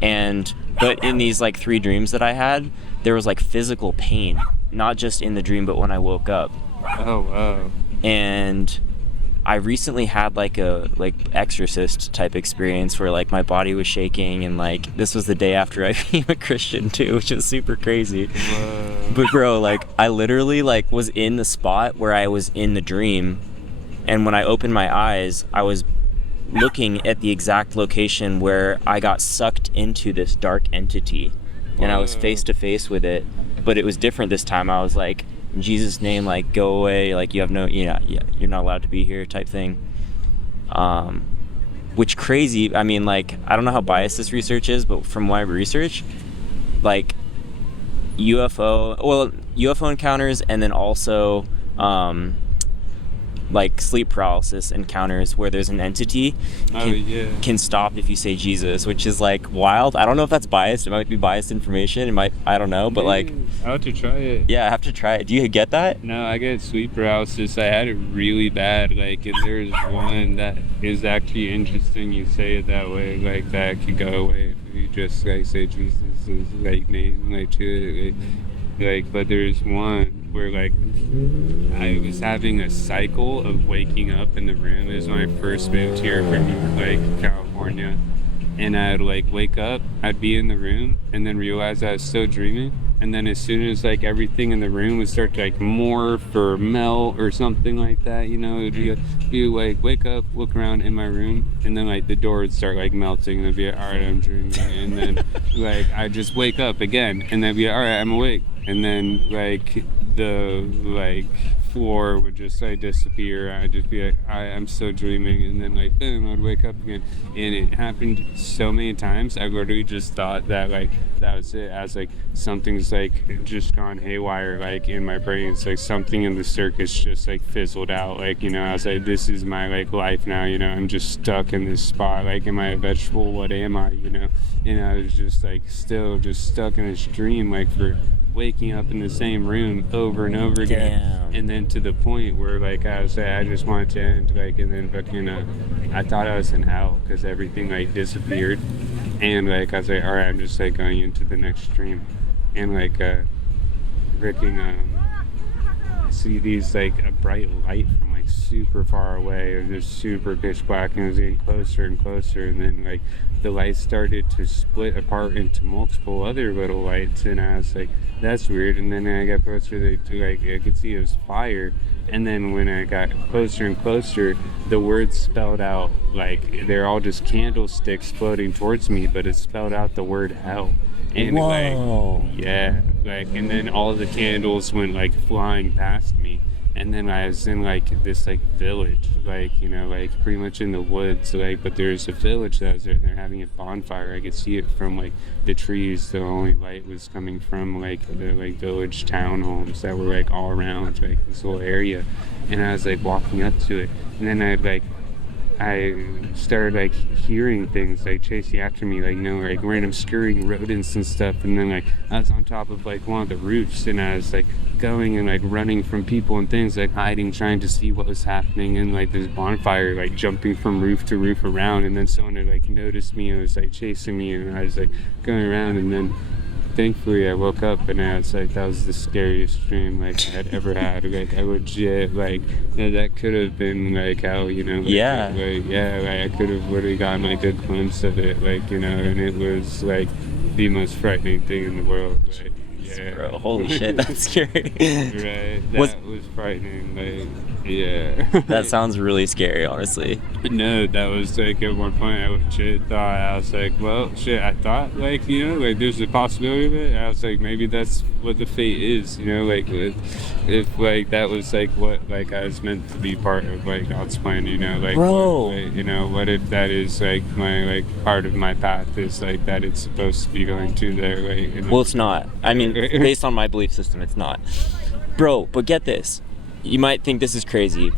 But in these like 3 dreams that I had, there was like physical pain, not just in the dream, but when I woke up. Oh wow. And I recently had like a exorcist type experience where like my body was shaking, and like this was the day after I became a Christian too, which is super crazy. But bro, like I literally like was in the spot where I was in the dream, and when I opened my eyes, I was looking at the exact location where I got sucked into this dark entity, and I was face to face with it. But it was different this time. I was like, in Jesus' name, like, go away, like, you have no, you're not allowed to be here type thing. Which crazy, I mean, like, I don't know how biased this research is, but from my research, like, UFO encounters, and then also like sleep paralysis encounters where there's an entity can stop if you say Jesus, which is like wild. I don't know if that's biased. It might be biased information. It might, I don't know, but like, I have to try it. yeah, I have to try it. Do you get that? No, I get sleep paralysis. I had it really bad. Like, and there's one that is actually interesting. You say it that way, like that could go away if you just like say Jesus' like name, like to it. Like, but there's one where like I was having a cycle of waking up in the room. It was when I first moved here from like California, and I'd like wake up, I'd be in the room, and then realize I was still dreaming. And then as soon as like everything in the room would start to like morph or melt or something like that, you know, it'd be like wake up, look around in my room, and then like the door would start like melting, and it'd be like, all right, I'm dreaming. And then like I just wake up again, and then I'd be like, all right, I'm awake. And then like the like floor would just like disappear. I'd just be like, I'm still dreaming, and then like boom, I'd wake up again. And it happened so many times, I literally just thought that like that was it. As like something's like just gone haywire, like in my brain. It's like something in the circuits just like fizzled out. Like, you know, I was like, this is my like life now, you know, I'm just stuck in this spot. Like, am I a vegetable? What am I? You know? And I was just like still just stuck in this dream, like for waking up in the same room over and over again. Damn. And then to the point where like I was like, I just wanted to end, like, and then fucking I thought I was in hell because everything like disappeared, and like I was like, all right, I'm just like going into the next stream. and like freaking see these like a bright light from like super far away. It was just super pitch black, and it was getting closer and closer, and then like the light started to split apart into multiple other little lights, and I was like, that's weird. And then I got closer to like I could see it was fire, and then when I got closer and closer, the words spelled out like they're all just candlesticks floating towards me, but it spelled out the word hell. And Whoa. like, yeah, like, and then all the candles went like flying past me, and then I was in like this like village, like, you know, like pretty much in the woods, like, but there's a village that was there, and they're having a bonfire. I could see it from like the trees. The only light was coming from like the like village townhomes that were like all around like this whole area, and I was like walking up to it, and then I started like hearing things like chasing after me, like, you know, like random scurrying rodents and stuff. And then like I was on top of like one of the roofs, and I was like going and like running from people and things, like hiding, trying to see what was happening. And like this bonfire, like jumping from roof to roof around, and then someone had like noticed me and was like chasing me, and I was like going around. And then thankfully I woke up, and I was like, that was the scariest dream like I had ever had. Like I legit, like, you know, that could have been like hell, you know, like, Yeah. like, yeah, like I could have really gotten like a glimpse of it, like, you know, and it was like the most frightening thing in the world. Like, yeah. Bro, holy shit, that's scary. Right, that was frightening, like, yeah. That sounds really scary, honestly. No, that was like at one point I legit thought, I was like, well, shit, I thought, like, you know, like there's a possibility of it. And I was like, maybe that's what the fate is, you know, like if like that was like what like I was meant to be part of like God's plan, you know, like, Bro. what, like, you know, what if that is like my like part of my path is like that it's supposed to be going to there, like, you know? Well, it's not. I mean, based on my belief system, it's not. Bro, but get this. You might think this is crazy,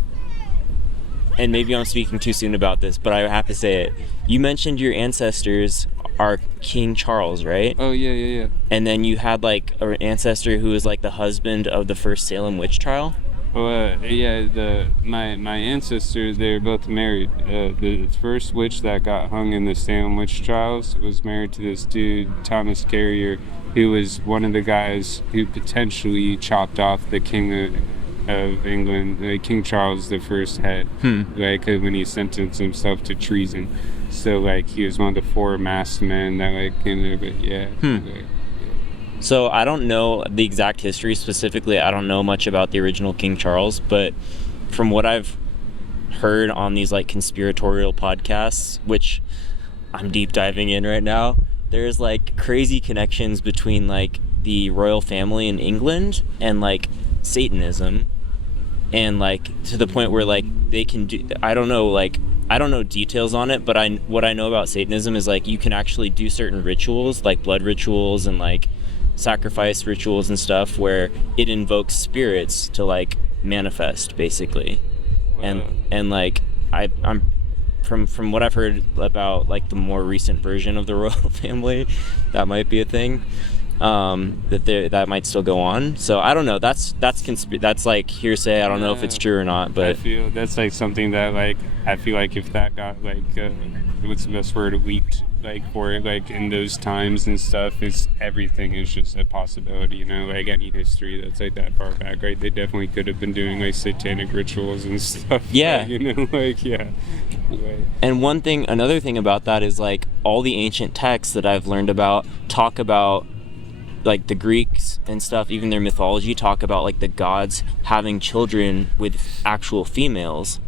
and maybe I'm speaking too soon about this, but I have to say it. You mentioned your ancestors are King Charles, right? Oh, yeah. And then you had like an ancestor who was like the husband of the first Salem witch trial? Well, yeah, my ancestors, they were both married. The first witch that got hung in the Salem witch trials was married to this dude, Thomas Carrier, who was one of the guys who potentially chopped off the king of England, like King Charles the First head, like when he sentenced himself to treason. So like he was one of the 4 masked men that like ended up, but yeah. Like, So I don't know the exact history specifically. I don't know much about the original King Charles, but from what I've heard on these like conspiratorial podcasts, which I'm deep diving in right now, there's like crazy connections between like the royal family in England and like Satanism, and like to the point where like they can do, I don't know details on it, but what I know about Satanism is like you can actually do certain rituals, like blood rituals and like sacrifice rituals and stuff, where it invokes spirits to like manifest basically. wow. And like I'm from what I've heard about like the more recent version of the royal family, that might be a thing, that might still go on. So I don't know, that's like hearsay. I don't know if it's true or not, but I feel that's like something that like I feel like if that got like what's the best word, leaked, like for it, like in those times and stuff, is everything is just a possibility, you know, like any history that's like that far back, right? They definitely could have been doing like satanic rituals and stuff. Yeah. Like, you know, like, yeah. Right. And another thing about that is like all the ancient texts that I've learned about talk about, like the Greeks and stuff, even their mythology talk about like the gods having children with actual females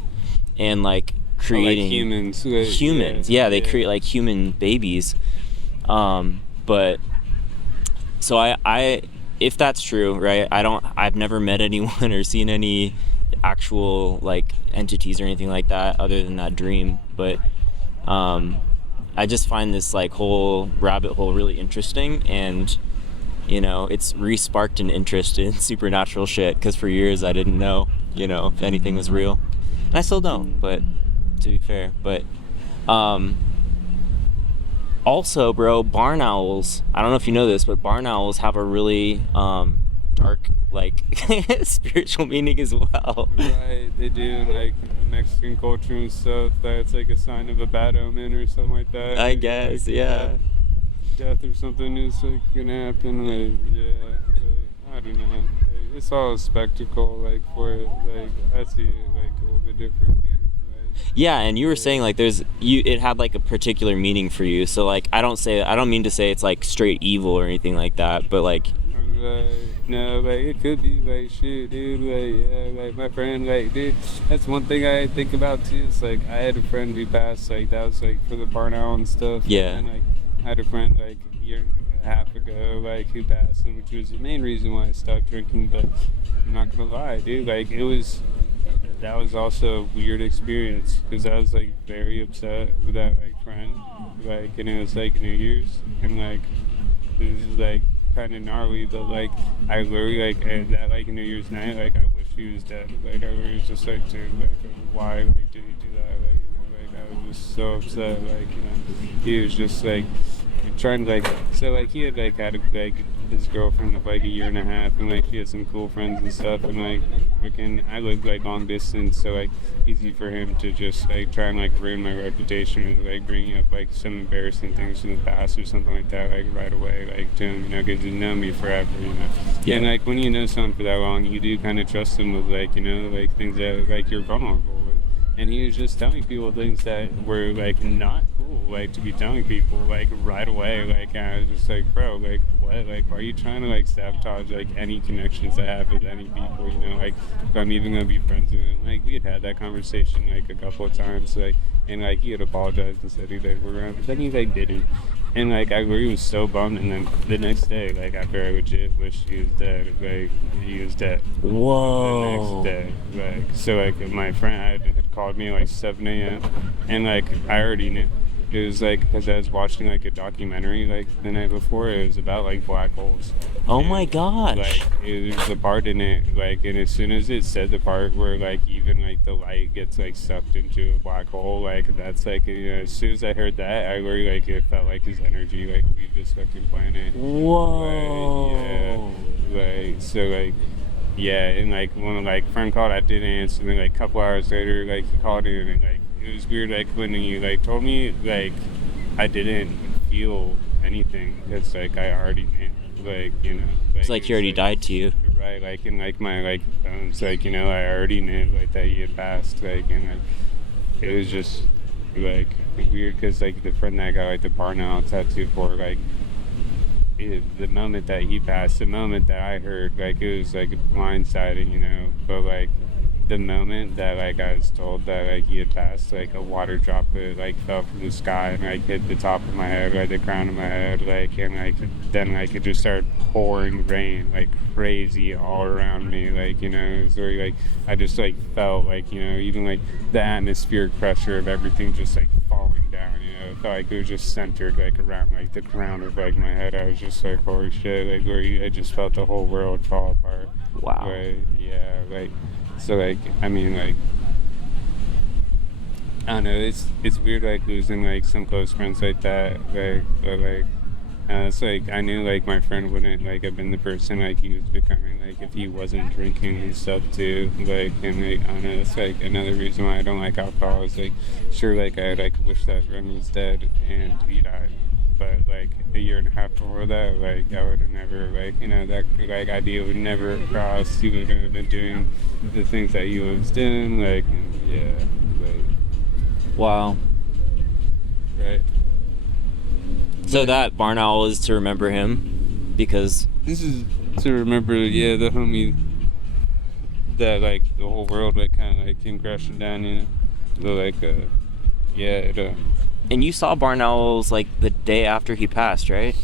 and like creating like humans. They create like human babies. But so I if that's true, right, I've never met anyone or seen any actual like entities or anything like that other than that dream, but I just find this like whole rabbit hole really interesting, and you know, it's re-sparked an interest in supernatural shit, because for years I didn't know, you know, if anything was real, and I still don't, but to be fair. But also, bro, barn owls, I don't know if you know this, but barn owls have a really dark like spiritual meaning as well. Right, they do, like Mexican culture and stuff, that's like a sign of a bad omen or something like that. I guess, yeah. death or something is like gonna happen. Like, yeah, like, I don't know. Like, it's all a spectacle. Like for it, like I see it like a little bit differently. Like, Yeah, and you were saying like it had like a particular meaning for you. So like I don't mean to say it's like straight evil or anything like that, but like I'm like, no, like it could be like shit, dude. Like, yeah, like my friend, like, dude, that's one thing I think about too. It's like I had a friend who passed, like that was like for the barn owl and stuff. Yeah. And like I had a friend like a year and a half ago, like who passed, and which was the main reason why I stopped drinking. But I'm not gonna lie, dude. Like that was also a weird experience because I was like very upset with that like friend, like, and it was like New Year's, and like this is like kind of gnarly, but like I literally like at that like New Year's night, like I wish he was dead. Like I was just like, dude, like why like did he do that? Like, you know, like I was just so upset. Like, you know, he was just like trying to like, so like he had like his girlfriend of like a year and a half, and like he had some cool friends and stuff, and like freaking I lived like long distance, so like easy for him to just like try and like ruin my reputation and like bringing up like some embarrassing things from the past or something like that, like right away, like to him, you know, because he's known me forever, you know. Yeah. And like when you know someone for that long, you do kind of trust them with like, you know, like things that like you're vulnerable with. And he was just telling people things that were like not cool, like to be telling people like right away. Like I was just like, bro, like what? Like why are you trying to like sabotage like any connections I have with any people? You know, like if I'm even gonna be friends with him. Like we had that conversation like a couple of times, like, and like he had apologized and said he like we're gonna, but then he like didn't. And like I really was so bummed, and then the next day, like after I legit wished he was dead, like he was dead. whoa. The next day, like so, like my friend had called me like 7 a.m. and like I already knew. It was like because I was watching like a documentary like the night before. It was about like black holes. Oh And, my gosh. Like it was a part in it, like, and as soon as it said the part where like even like the light gets like sucked into a black hole, like that's like, you know, as soon as I heard that, I really like it felt like his energy like leave this fucking planet. Whoa. Like, yeah, like so like. Yeah, and like when like friend called, I didn't answer. And then like a couple hours later, like he called in, and like it was weird. Like when you like told me, like I didn't feel anything. It's like I already knew. Like, you know, like, It's like he already died to you. Right, like in like my like bones, like, you know, I already knew like that he had passed. Like, and like it was just like weird because like the friend that I got like the barn owl tattoo for, like. The moment that he passed, the moment that I heard, like it was like blindsiding, you know. But like the moment that like I was told that like he had passed, like a water droplet like fell from the sky and like hit the top of my head, like the crown of my head, like, and like then like it just started pouring rain like crazy all around me, like, you know. It was very like I just like felt like, you know, even like the atmospheric pressure of everything just like falling down, you know. It felt like it was just centered like around like the crown of like my head. I was just like, holy shit, like where I just felt the whole world fall apart. Wow. But yeah, like so like I mean like I don't know, it's weird like losing like some close friends like that, like, but like it's like I knew like my friend wouldn't like have been the person like he was becoming, like if he wasn't drinking and stuff too, like, and like I don't know, that's like another reason why I don't like alcohol. Is like sure like I like wish that friend was dead and he died, but like a year and a half before that, like I would have never, like, you know, that like idea would never cross. He would have been doing the things that he was doing, like, yeah, like, Wow. right. So that barn owl is to remember him because This is to remember, yeah, the homie that like the whole world like kind of like came crashing down, you know. But like, yeah, and you saw barn owls like the day after he passed, right?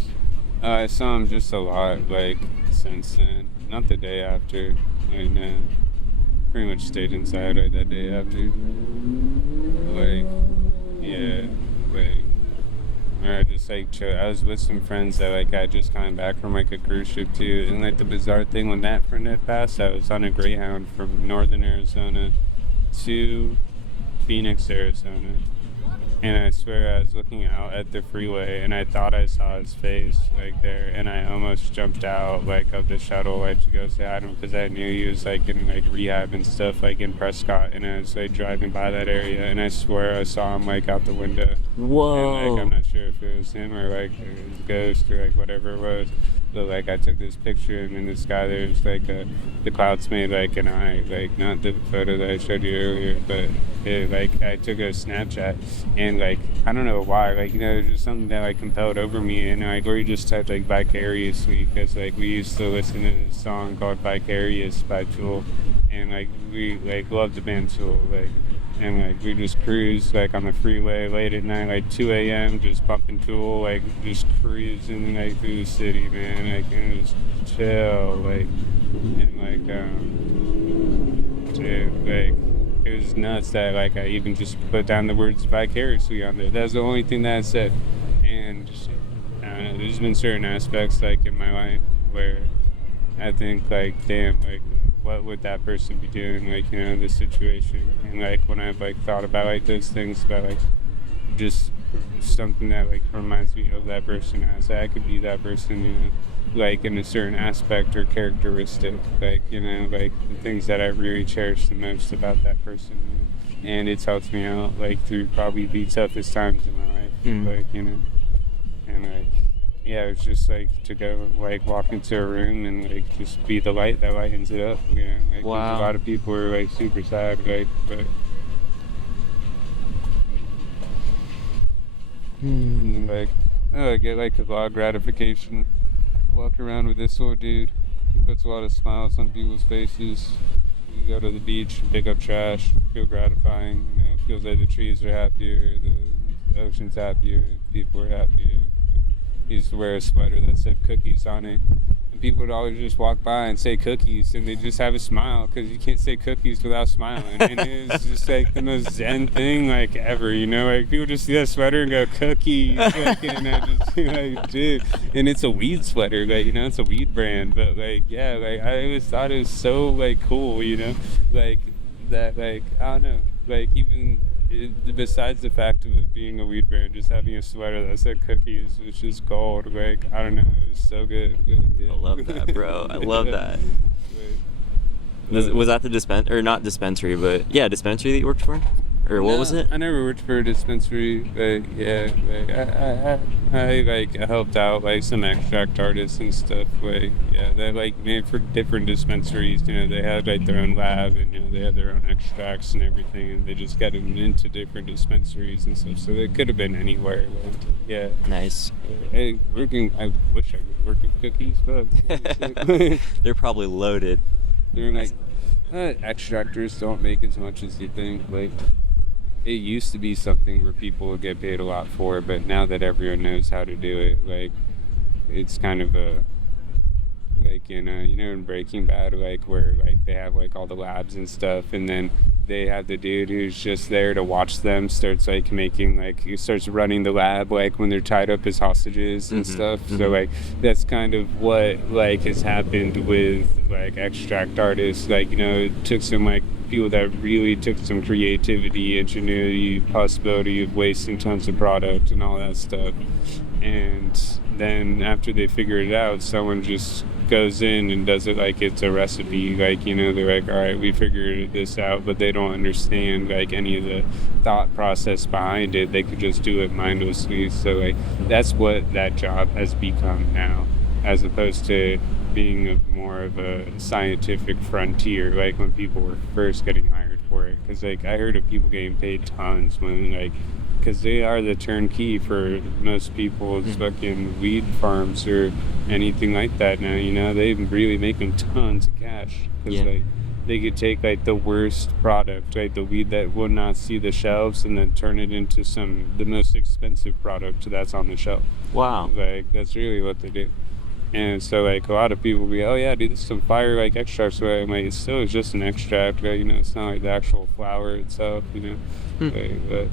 I saw him just a lot like since then. Not the day after, like, no. Pretty much stayed inside right that day after. Like, yeah, like. I just like chill. I was with some friends that like I just come back from like a cruise ship too, and like the bizarre thing when that friend had passed, I was on a Greyhound from northern Arizona to Phoenix, Arizona, And I swear I was looking out at the freeway and I thought I saw his face like there, and I almost jumped out like of the shuttle like to go say hi to him because I knew he was like in like rehab and stuff like in Prescott, and I was like driving by that area and I swear I saw him like out the window. Whoa. And like I'm not sure if it was him or like it was a ghost or like whatever it was. But like I took this picture and in the sky there's like the clouds made like an eye, like not the photo that I showed you earlier, but it, like I took a Snapchat and like I don't know why, like there's just something that like compelled over me, and like we just typed like vicariously because like we used to listen to this song called Vicarious by Tool, and like we like loved the band Tool, like. And like we just cruised like on the freeway late at night, like 2 a.m. just bumping Tool, like just cruising like through the city, man. Like it was chill, like, and like dude, like it was nuts that like I even just put down the words vicariously on there. That's the only thing that I said. And just, I don't know, there's been certain aspects like in my life where I think like damn, like what would that person be doing, like, in this situation? And like when I've like thought about like those things, about like just something that like reminds me of that person, as I could be that person, like in a certain aspect or characteristic, like like the things that I really cherish the most about that person, and it's helped me out like through probably the toughest times in my life, like and like yeah, it's just like to go like walk into a room and like just be the light that lightens it up, like wow. A lot of people are like super sad, like, but and then, like I get like a lot of gratification walk around with this old dude. He puts a lot of smiles on people's faces. You go to the beach and pick up trash, feel gratifying, it feels like the trees are happier, the ocean's happier, people are happier. He used to wear a sweater that said cookies on it, and people would always just walk by and say cookies, and they just have a smile because you can't say cookies without smiling. And it was just like the most zen thing like ever, like people just see that sweater and go cookies, like, and I just like dude, and it's a weed sweater, like it's a weed brand, but like yeah, like I always thought it was so like cool, like that, like I don't know, like even. Besides the fact of it being a weed brand, just having a sweater that said cookies, which is gold, like I don't know, it was so good. Yeah. I love that, bro. I love that. Was that the dispensary, but yeah, dispensary that you worked for? Or what was it? I never worked for a dispensary, but yeah, like I like helped out like some extract artists and stuff. Like yeah, they like made for different dispensaries. They had like their own lab, and they had their own extracts and everything, and they just got them into different dispensaries and stuff. So they could have been anywhere. Like, yeah. Nice. I wish I could work with cookies, but they're probably loaded. They're like extractors don't make as much as you think. Like. It used to be something where people would get paid a lot for, but now that everyone knows how to do it, like, it's kind of a, like, in Breaking Bad, like, where, like, they have, like, all the labs and stuff, and then they have the dude who's just there to watch them, starts, like, he starts running the lab, like, when they're tied up as hostages and stuff. So, like, that's kind of what, like, has happened with, like, extract artists. Like, it took some, like, people that really took some creativity, ingenuity, possibility of wasting tons of product and all that stuff. And then after they figure it out, someone just goes in and does it like it's a recipe. Like, they're like, all right, we figured this out, but they don't understand like any of the thought process behind it. They could just do it mindlessly. So like that's what that job has become now, as opposed to being more of a scientific frontier, like when people were first getting hired for it. Because like I heard of people getting paid tons when like, because they are the turnkey for most people's fucking weed farms or anything like that now. They really making tons of cash because like they could take like the worst product, like the weed that would not see the shelves, and then turn it into the most expensive product that's on the shelf. Wow. Like that's really what they do. And so like a lot of people be, oh yeah, dude, this is some fire like extract. So I'm like, it's just an extract, right? It's not like the actual flower itself, Like, but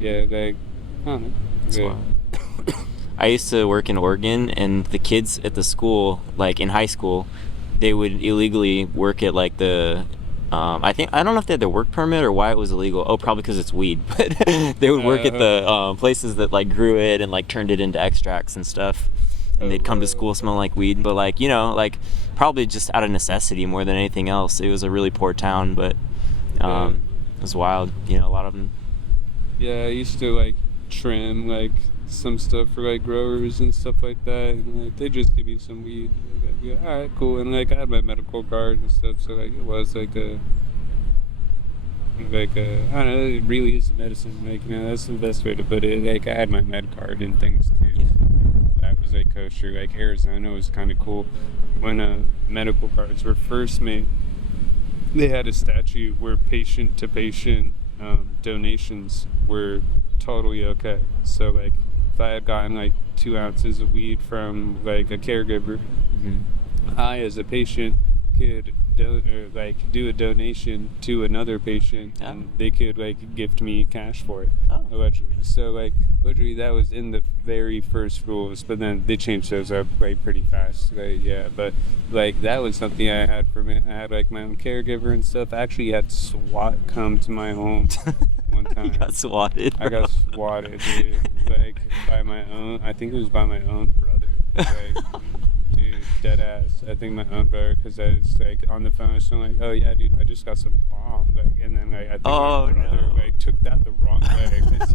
yeah, like I don't know. Yeah. I used to work in Oregon, and the kids at the school, like in high school, they would illegally work at like the I don't know if they had their work permit or why it was illegal. Oh, probably because it's weed. But they would work at the places that like grew it and like turned it into extracts and stuff. And they'd come to school smelling like weed. But like, you know, like probably just out of necessity more than anything else. It was a really poor town, but it was wild. You know, a lot of them. Yeah, I used to like trim like some stuff for like growers and stuff like that, and like they just give me some weed. Like, I'd be like, all right, cool. And like I had my medical card and stuff, so like it was like a I don't know, it really is a medicine. Like, you know, that's the best way to put it. Like I had my med card and things too. Yeah. That was like kosher. Like Arizona was kind of cool when medical cards were first made. They had a statute where patient to patient donations were totally okay. So like if I had gotten like 2 ounces of weed from like a caregiver, I as a patient could do a donation to another patient, and they could like gift me cash for it, allegedly. So like literally that was in the very first rules, but then they changed those up like pretty fast. Like, yeah, but like that was something I had for me. I had like my own caregiver and stuff. I actually had SWAT come to my home one time. You got swatted, bro. I got swatted, dude. Like by my own. I think it was by my own brother. Like, dude, dead ass. I think my own brother, because I was like on the phone, so I'm like, oh yeah, dude, I just got some bomb. Like, and then like I think my brother like took that the wrong way, because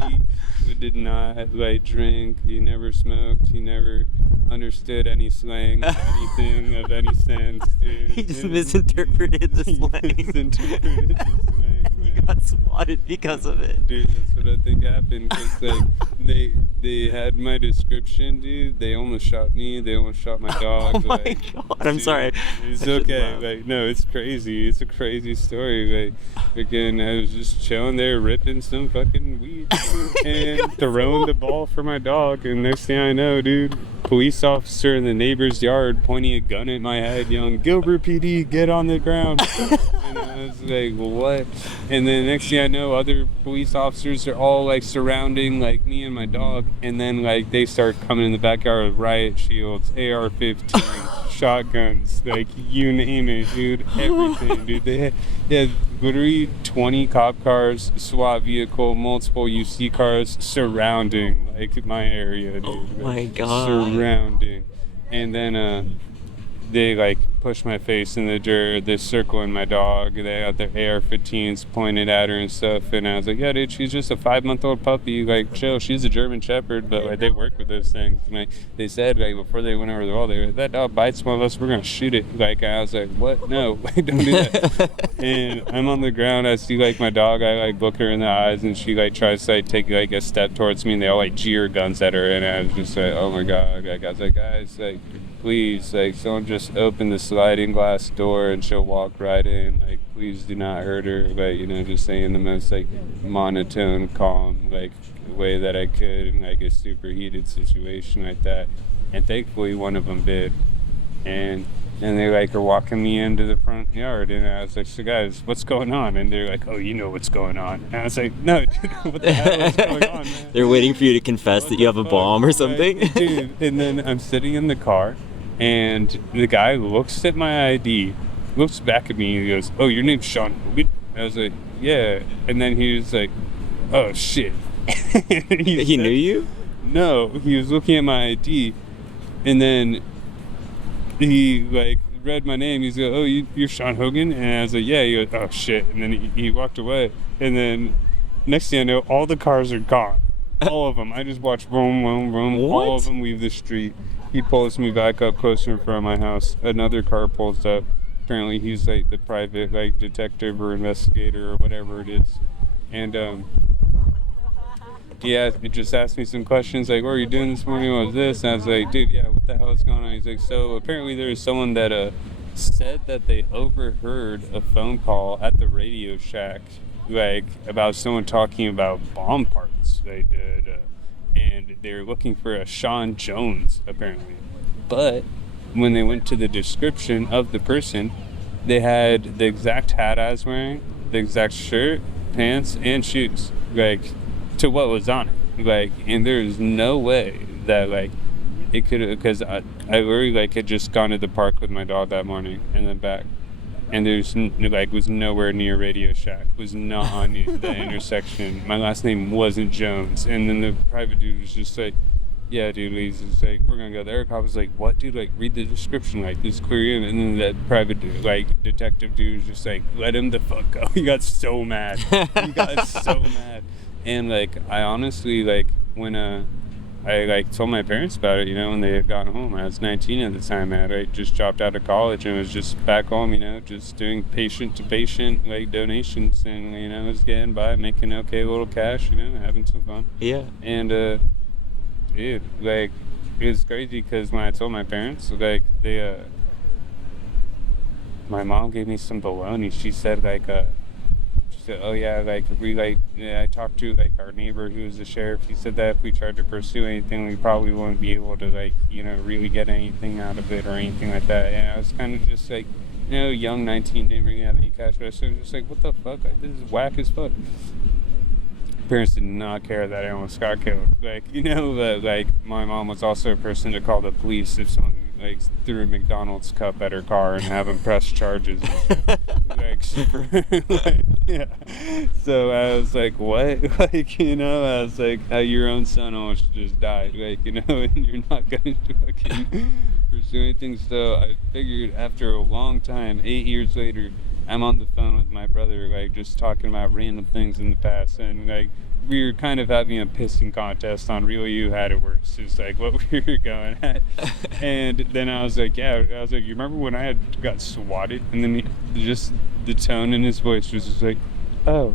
he did not like drink. He never smoked. He never understood any slang, anything of any sense, dude. He just misinterpreted the slang. Misinterpreted the slang. He got swatted because of it. Dude, that's what I think happened, because like they had my description, dude. They almost shot me. They almost shot my dog. Oh my like, god, I'm dude, sorry. It's okay. Like, no, it's crazy. It's a crazy story. Like, again, I was just chilling there, ripping some fucking weed and throwing the ball for my dog. And next thing I know, dude, police officer in the neighbor's yard pointing a gun at my head, yelling, "Gilbert PD, get on the ground." And I was like, what? And then next thing I know, other police officers are all like surrounding like me and my dog, and then like they start coming in the backyard with riot shields, AR-15s, shotguns, like you name it, dude, everything, dude. They had literally 20 cop cars, SWAT vehicle, multiple UC cars surrounding like my area, dude. Oh my god. Surrounding. And then they like pushed my face in the dirt. They're circling my dog. They had their AR-15s pointed at her and stuff. And I was like, yeah, dude, she's just a 5-month-old puppy. Like, chill. She's a German Shepherd, but like they work with those things. And, like, they said like before they went over the wall, they were like, that dog bites one of us, we're gonna shoot it. Like, I was like, what? No, don't do that. And I'm on the ground. I see like my dog. I like look her in the eyes, and she like tries to like take like a step towards me, and they all like jeer guns at her. And I was just like, oh my god. Like, I was like, guys, like, please, like, someone just open the sliding glass door and she'll walk right in. Like, please do not hurt her. Like, you know, just saying the most like monotone, calm like way that I could in like a super heated situation like that. And thankfully one of them did. And they like are walking me into the front yard, and I was like, so guys, what's going on? And they're like, oh, you know what's going on. And I was like, no, dude, what the hell is going on, man? They're waiting for you to confess that you have a bomb or something. Like, dude, and then I'm sitting in the car, and the guy looks at my ID, looks back at me, and he goes, oh, your name's Sean Hogan? I was like, yeah. And then he was like, oh, shit. He knew you? No, he was looking at my ID, and then he like read my name. He's like, oh, you're Sean Hogan? And I was like, yeah. He goes, oh, shit. And then he walked away. And then next thing I know, all the cars are gone. All of them. I just watched boom, boom, boom. What? All of them leave the street. He pulls me back up closer in front of my house. Another car pulls up. Apparently he's like the private like detective or investigator or whatever it is. And he just asked me some questions like, what are you doing this morning? What was this? And I was like, dude, yeah, what the hell is going on? He's like, so apparently there was someone that said that they overheard a phone call at the Radio Shack, like about someone talking about bomb parts they did, and they're looking for a Sean Jones apparently. But when they went to the description of the person, they had the exact hat I was wearing, the exact shirt, pants, and shoes, like, to what was on it. Like, and there's no way that like it could, because I literally like had just gone to the park with my dog that morning and then back. and was nowhere near Radio Shack, was not on the intersection. My last name wasn't Jones, and then the private dude was just like, yeah, dude, he's just like, we're gonna go there. Cop was like, what, dude? Like, read the description, like, this clear. And then that private, detective dude was just like, let him the fuck go. He got so mad. And, I honestly, when I told my parents about it, when they had gotten home. I was 19 at the time. I just dropped out of college and was just back home, just doing patient-to-patient, donations. And, was getting by, making okay little cash, having some fun. Yeah. And, dude, it was crazy because when I told my parents, my mom gave me some baloney. She said, oh yeah, I talked to our neighbor who was the sheriff. He said that if we tried to pursue anything, we probably wouldn't be able to really get anything out of it or anything like that. And I was kind of just young, 19, didn't really have any cash, but I was just what the fuck? This is whack as fuck. Parents did not care that I almost got killed. My mom was also a person to call the police if someone threw a McDonald's cup at her car and have them press charges. Yeah. So I was like, what? I was like, how your own son almost just died, and you're not gonna fucking pursue anything. So I figured after a long time, 8 years later, I'm on the phone with my brother, just talking about random things in the past, and we were kind of having a pissing contest on really who had it worse. It's what we were going at. And then I was like, you remember when I got swatted? And then just the tone in his voice was just like, oh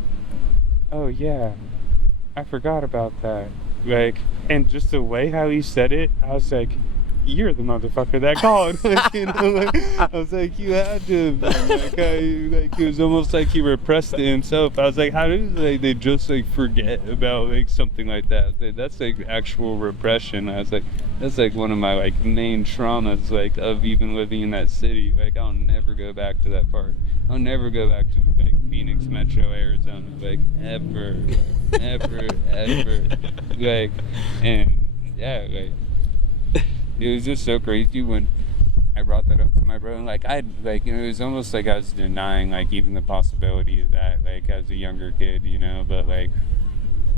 yeah, I forgot about that. And just the way how he said it, I was like, you're the motherfucker that called. I was like, you had to. It was almost like he repressed it himself. I was like, how do they just forget about something like that? I was like, that's actual repression. I was like, that's one of my main traumas of even living in that city. I'll never go back to that part. I'll never go back to Phoenix, Metro, Arizona. Ever. And yeah, it was just so crazy when I brought that up to my brother. It was almost like I was denying even the possibility of that as a younger kid, but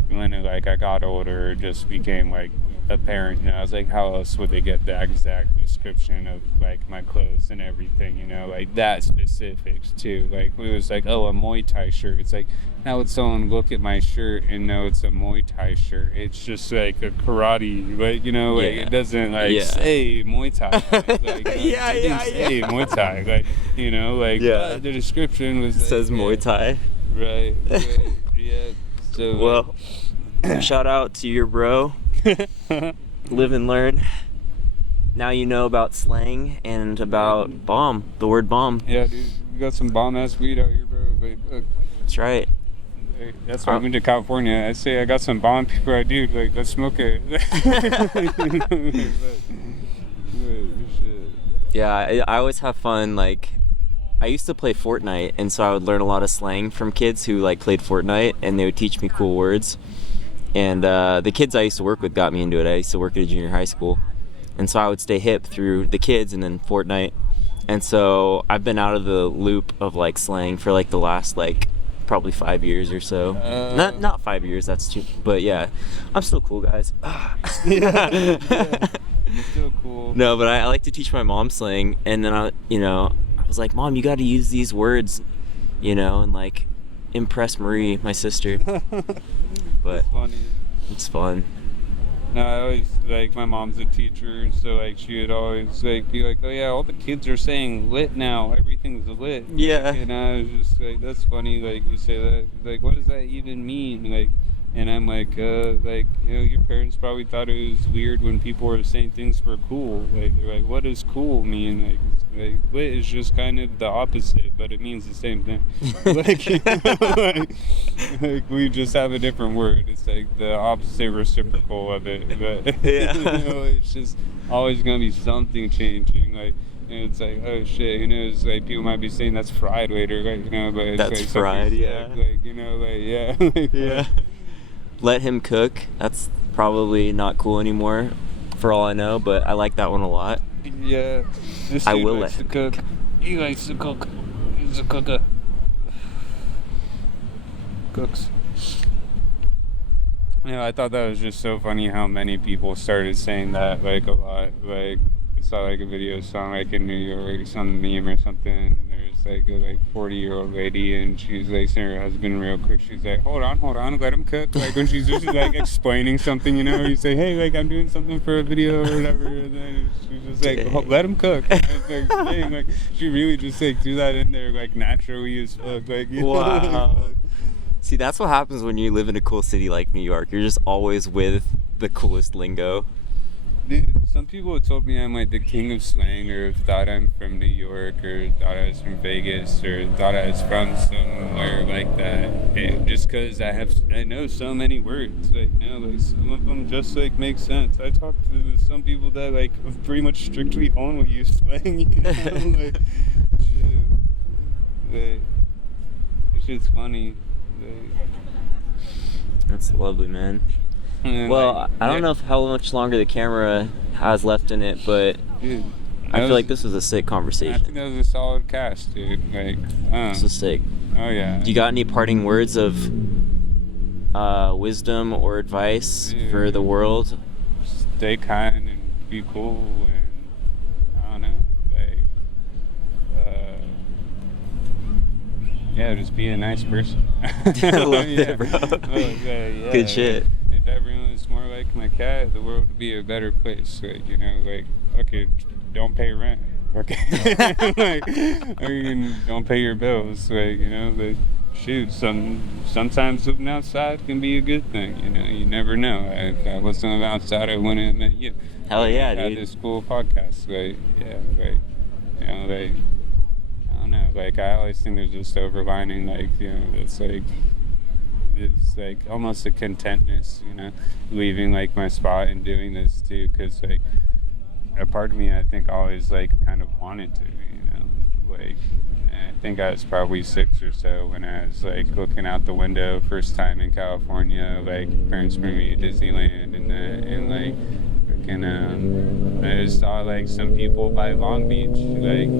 when I got older, it just became a parent. I was like, how else would they get the exact description of my clothes and everything, that specifics too. It was oh, a Muay Thai shirt. It's how would someone look at my shirt and know it's a Muay Thai shirt? It's just a karate, it doesn't say Muay Thai. Say Muay Thai, the description was It says Muay Thai. Right. Yeah. So well, shout out to your bro. Live and learn. Now you know about slang and about bomb, the word bomb. Yeah, dude, you got some bomb ass weed out here, bro. That's right. That's why I moved to California. I say I got some bomb people. I do let's smoke it. Yeah, I always have fun. I used to play Fortnite, and so I would learn a lot of slang from kids who played Fortnite, and they would teach me cool words. And the kids I used to work with got me into it. I used to work at a junior high school, and so I would stay hip through the kids and then Fortnite. And so I've been out of the loop of slang for the last probably 5 years or so. Not 5 years, that's too, but yeah, I'm still cool, guys. Yeah. Still cool. No, but I like to teach my mom slang, and then I was like, Mom, you got to use these words, and impress Marie, my sister. But it's fun. No, I always, my mom's a teacher, so, she would always, be oh, yeah, all the kids are saying lit now. Everything's lit. Yeah. And I was just that's funny, you say that. What does that even mean? And I'm your parents probably thought it was weird when people were saying things were cool. They're what does cool mean? Lit is just kind of the opposite, but it means the same thing. We just have a different word. It's the opposite reciprocal of it. But yeah. It's just always gonna be something changing. It's oh shit, it's people might be saying that's fried later, but it's that's fried, yeah. Yeah. Yeah. Let him cook. That's probably not cool anymore, for all I know, but I like that one a lot. Yeah. I will let him cook. He likes to cook. He's It's a cooker. Cooks. I thought that was just so funny how many people started saying that, like, a lot. Like, I saw, like, a video song, like, in New York, some meme or something, and there's, like, a, 40-year-old lady, and she's, like, saying to her husband real quick, she's like, hold on, let him cook. Like, when she's just, like, explaining something, you say, hey, like, I'm doing something for a video or whatever, and then she's just like, let him cook. And it's like, dang, like, she really just, like, threw that in there, like, naturally as fuck. Like, Wow. See, that's what happens when you live in a cool city like New York. You're just always with the coolest lingo. Dude, some people have told me I'm like the king of slang, or thought I'm from New York, or thought I was from Vegas, or thought I was from somewhere like that. And just because I know so many words, like, like some of them just like make sense. I talk to some people that like pretty much strictly only use slang, like, it's just funny. That's lovely, man. Well, I don't know how much longer the camera has left in it, but dude, I feel like this was a sick conversation. I think that was a solid cast, dude. Like, this was sick. Oh yeah. You got any parting words of wisdom or advice for the world? Stay kind and be cool, and I don't know, like, just be a nice person. I love it, bro. Good shit. If everyone was more like my cat, the world would be a better place. Like, like, okay, don't pay rent. Okay. Like, don't pay your bills. Like, like, shoot, sometimes living outside can be a good thing. You never know. If I wasn't outside, I wouldn't have met you. Hell yeah, I dude. had this cool podcast. Like, yeah, like, like, I don't know. Like, I always think there's just silver lining. Like, it's like almost a contentness, leaving like my spot and doing this too, because like a part of me, I think, always like kind of wanted to, like, I think I was probably 6 or so when I was like looking out the window first time in California, like parents bring me to Disneyland and like freaking I just saw like some people by Long Beach like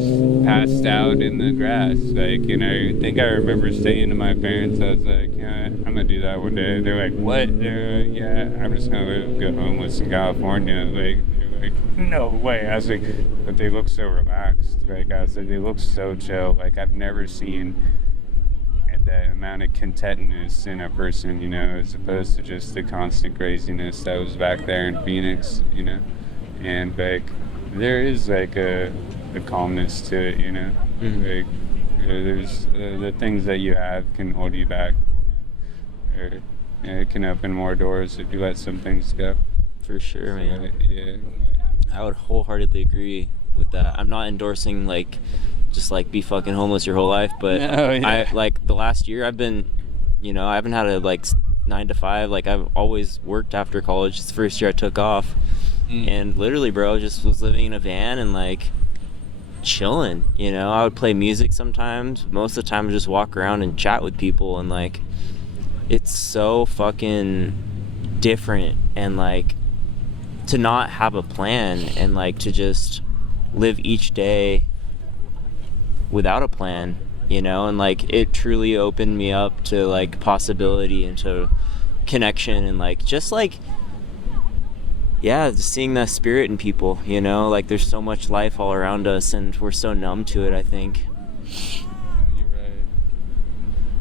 passed out in the grass, like, I think I remember saying to my parents, I was like, yeah, I'm gonna do that one day. They're like, what? They're like, yeah, I'm just gonna go homeless in California. Like, they're like, no way. I was like, but they look so relaxed. Like, I was like, they look so chill. Like, I've never seen that amount of contentness in a person, as opposed to just the constant craziness that was back there in Phoenix, and like there is like a calmness to it, Mm-hmm. Like there's the things that you have can hold you back, or it can open more doors if you let some things go. For sure, man. Yeah. I would wholeheartedly agree with that. I'm not endorsing like just like be fucking homeless your whole life, but I like the last year I've been, I haven't had a like 9 to 5. Like, I've always worked after college. It's the first year I took off, and literally, bro, just was living in a van and like chilling. I would play music sometimes. Most of the time, I just walk around and chat with people, and like it's so fucking different, and like to not have a plan and like to just live each day without a plan, and like it truly opened me up to like possibility and to connection, and like just like just seeing that spirit in people, like there's so much life all around us and we're so numb to it, I think. You're right.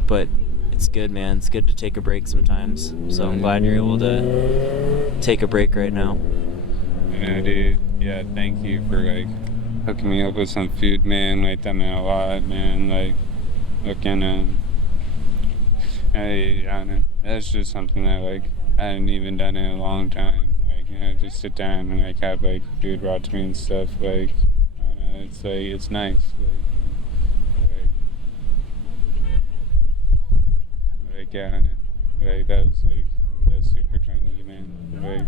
But it's good, man. It's good to take a break sometimes, so I'm glad you're able to take a break right now. Dude, yeah, thank you for like hooking me up with some food, man. Like, that meant a lot, man. Like, looking, I don't know. That's just something that, like, I hadn't even done in a long time. Like, just sit down and, like, have, like, food brought to me and stuff. Like, I don't know. It's, like, it's nice. Like, yeah, I don't know. Like, that was super trendy, man. Like,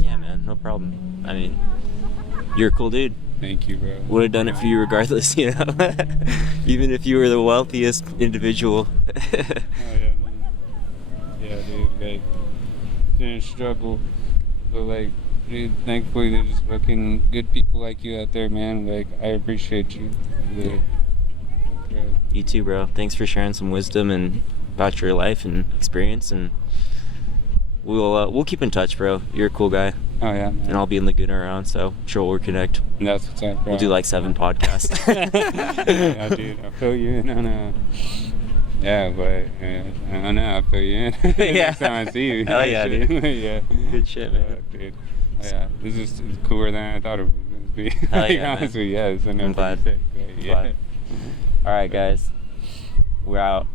Yeah, man, no problem. I mean, you're a cool dude. Thank you, bro. Would have done it for you regardless, even if you were the wealthiest individual. Oh yeah, man. Yeah, dude. Like, didn't struggle, but like dude, thankfully there's fucking good people like you out there, man. Like, I appreciate you. Really. You too, bro. Thanks for sharing some wisdom and about your life and experience, and we'll keep in touch, bro. You're a cool guy. Oh yeah, man. And I'll be in Laguna around, so sure we'll reconnect. And that's what's up, bro. We'll do like 7 podcasts. Yeah, dude, I feel you in on yeah, but I don't know, I feel you in. Yeah. Next time I see you. Hell yeah, dude. Yeah. Good shit, man. Dude. Oh, yeah, this is cooler than I thought it was going to be. Hell yeah, honestly, man. yes. I'm glad. Sick, but, yeah. Glad. All right, guys. We're out.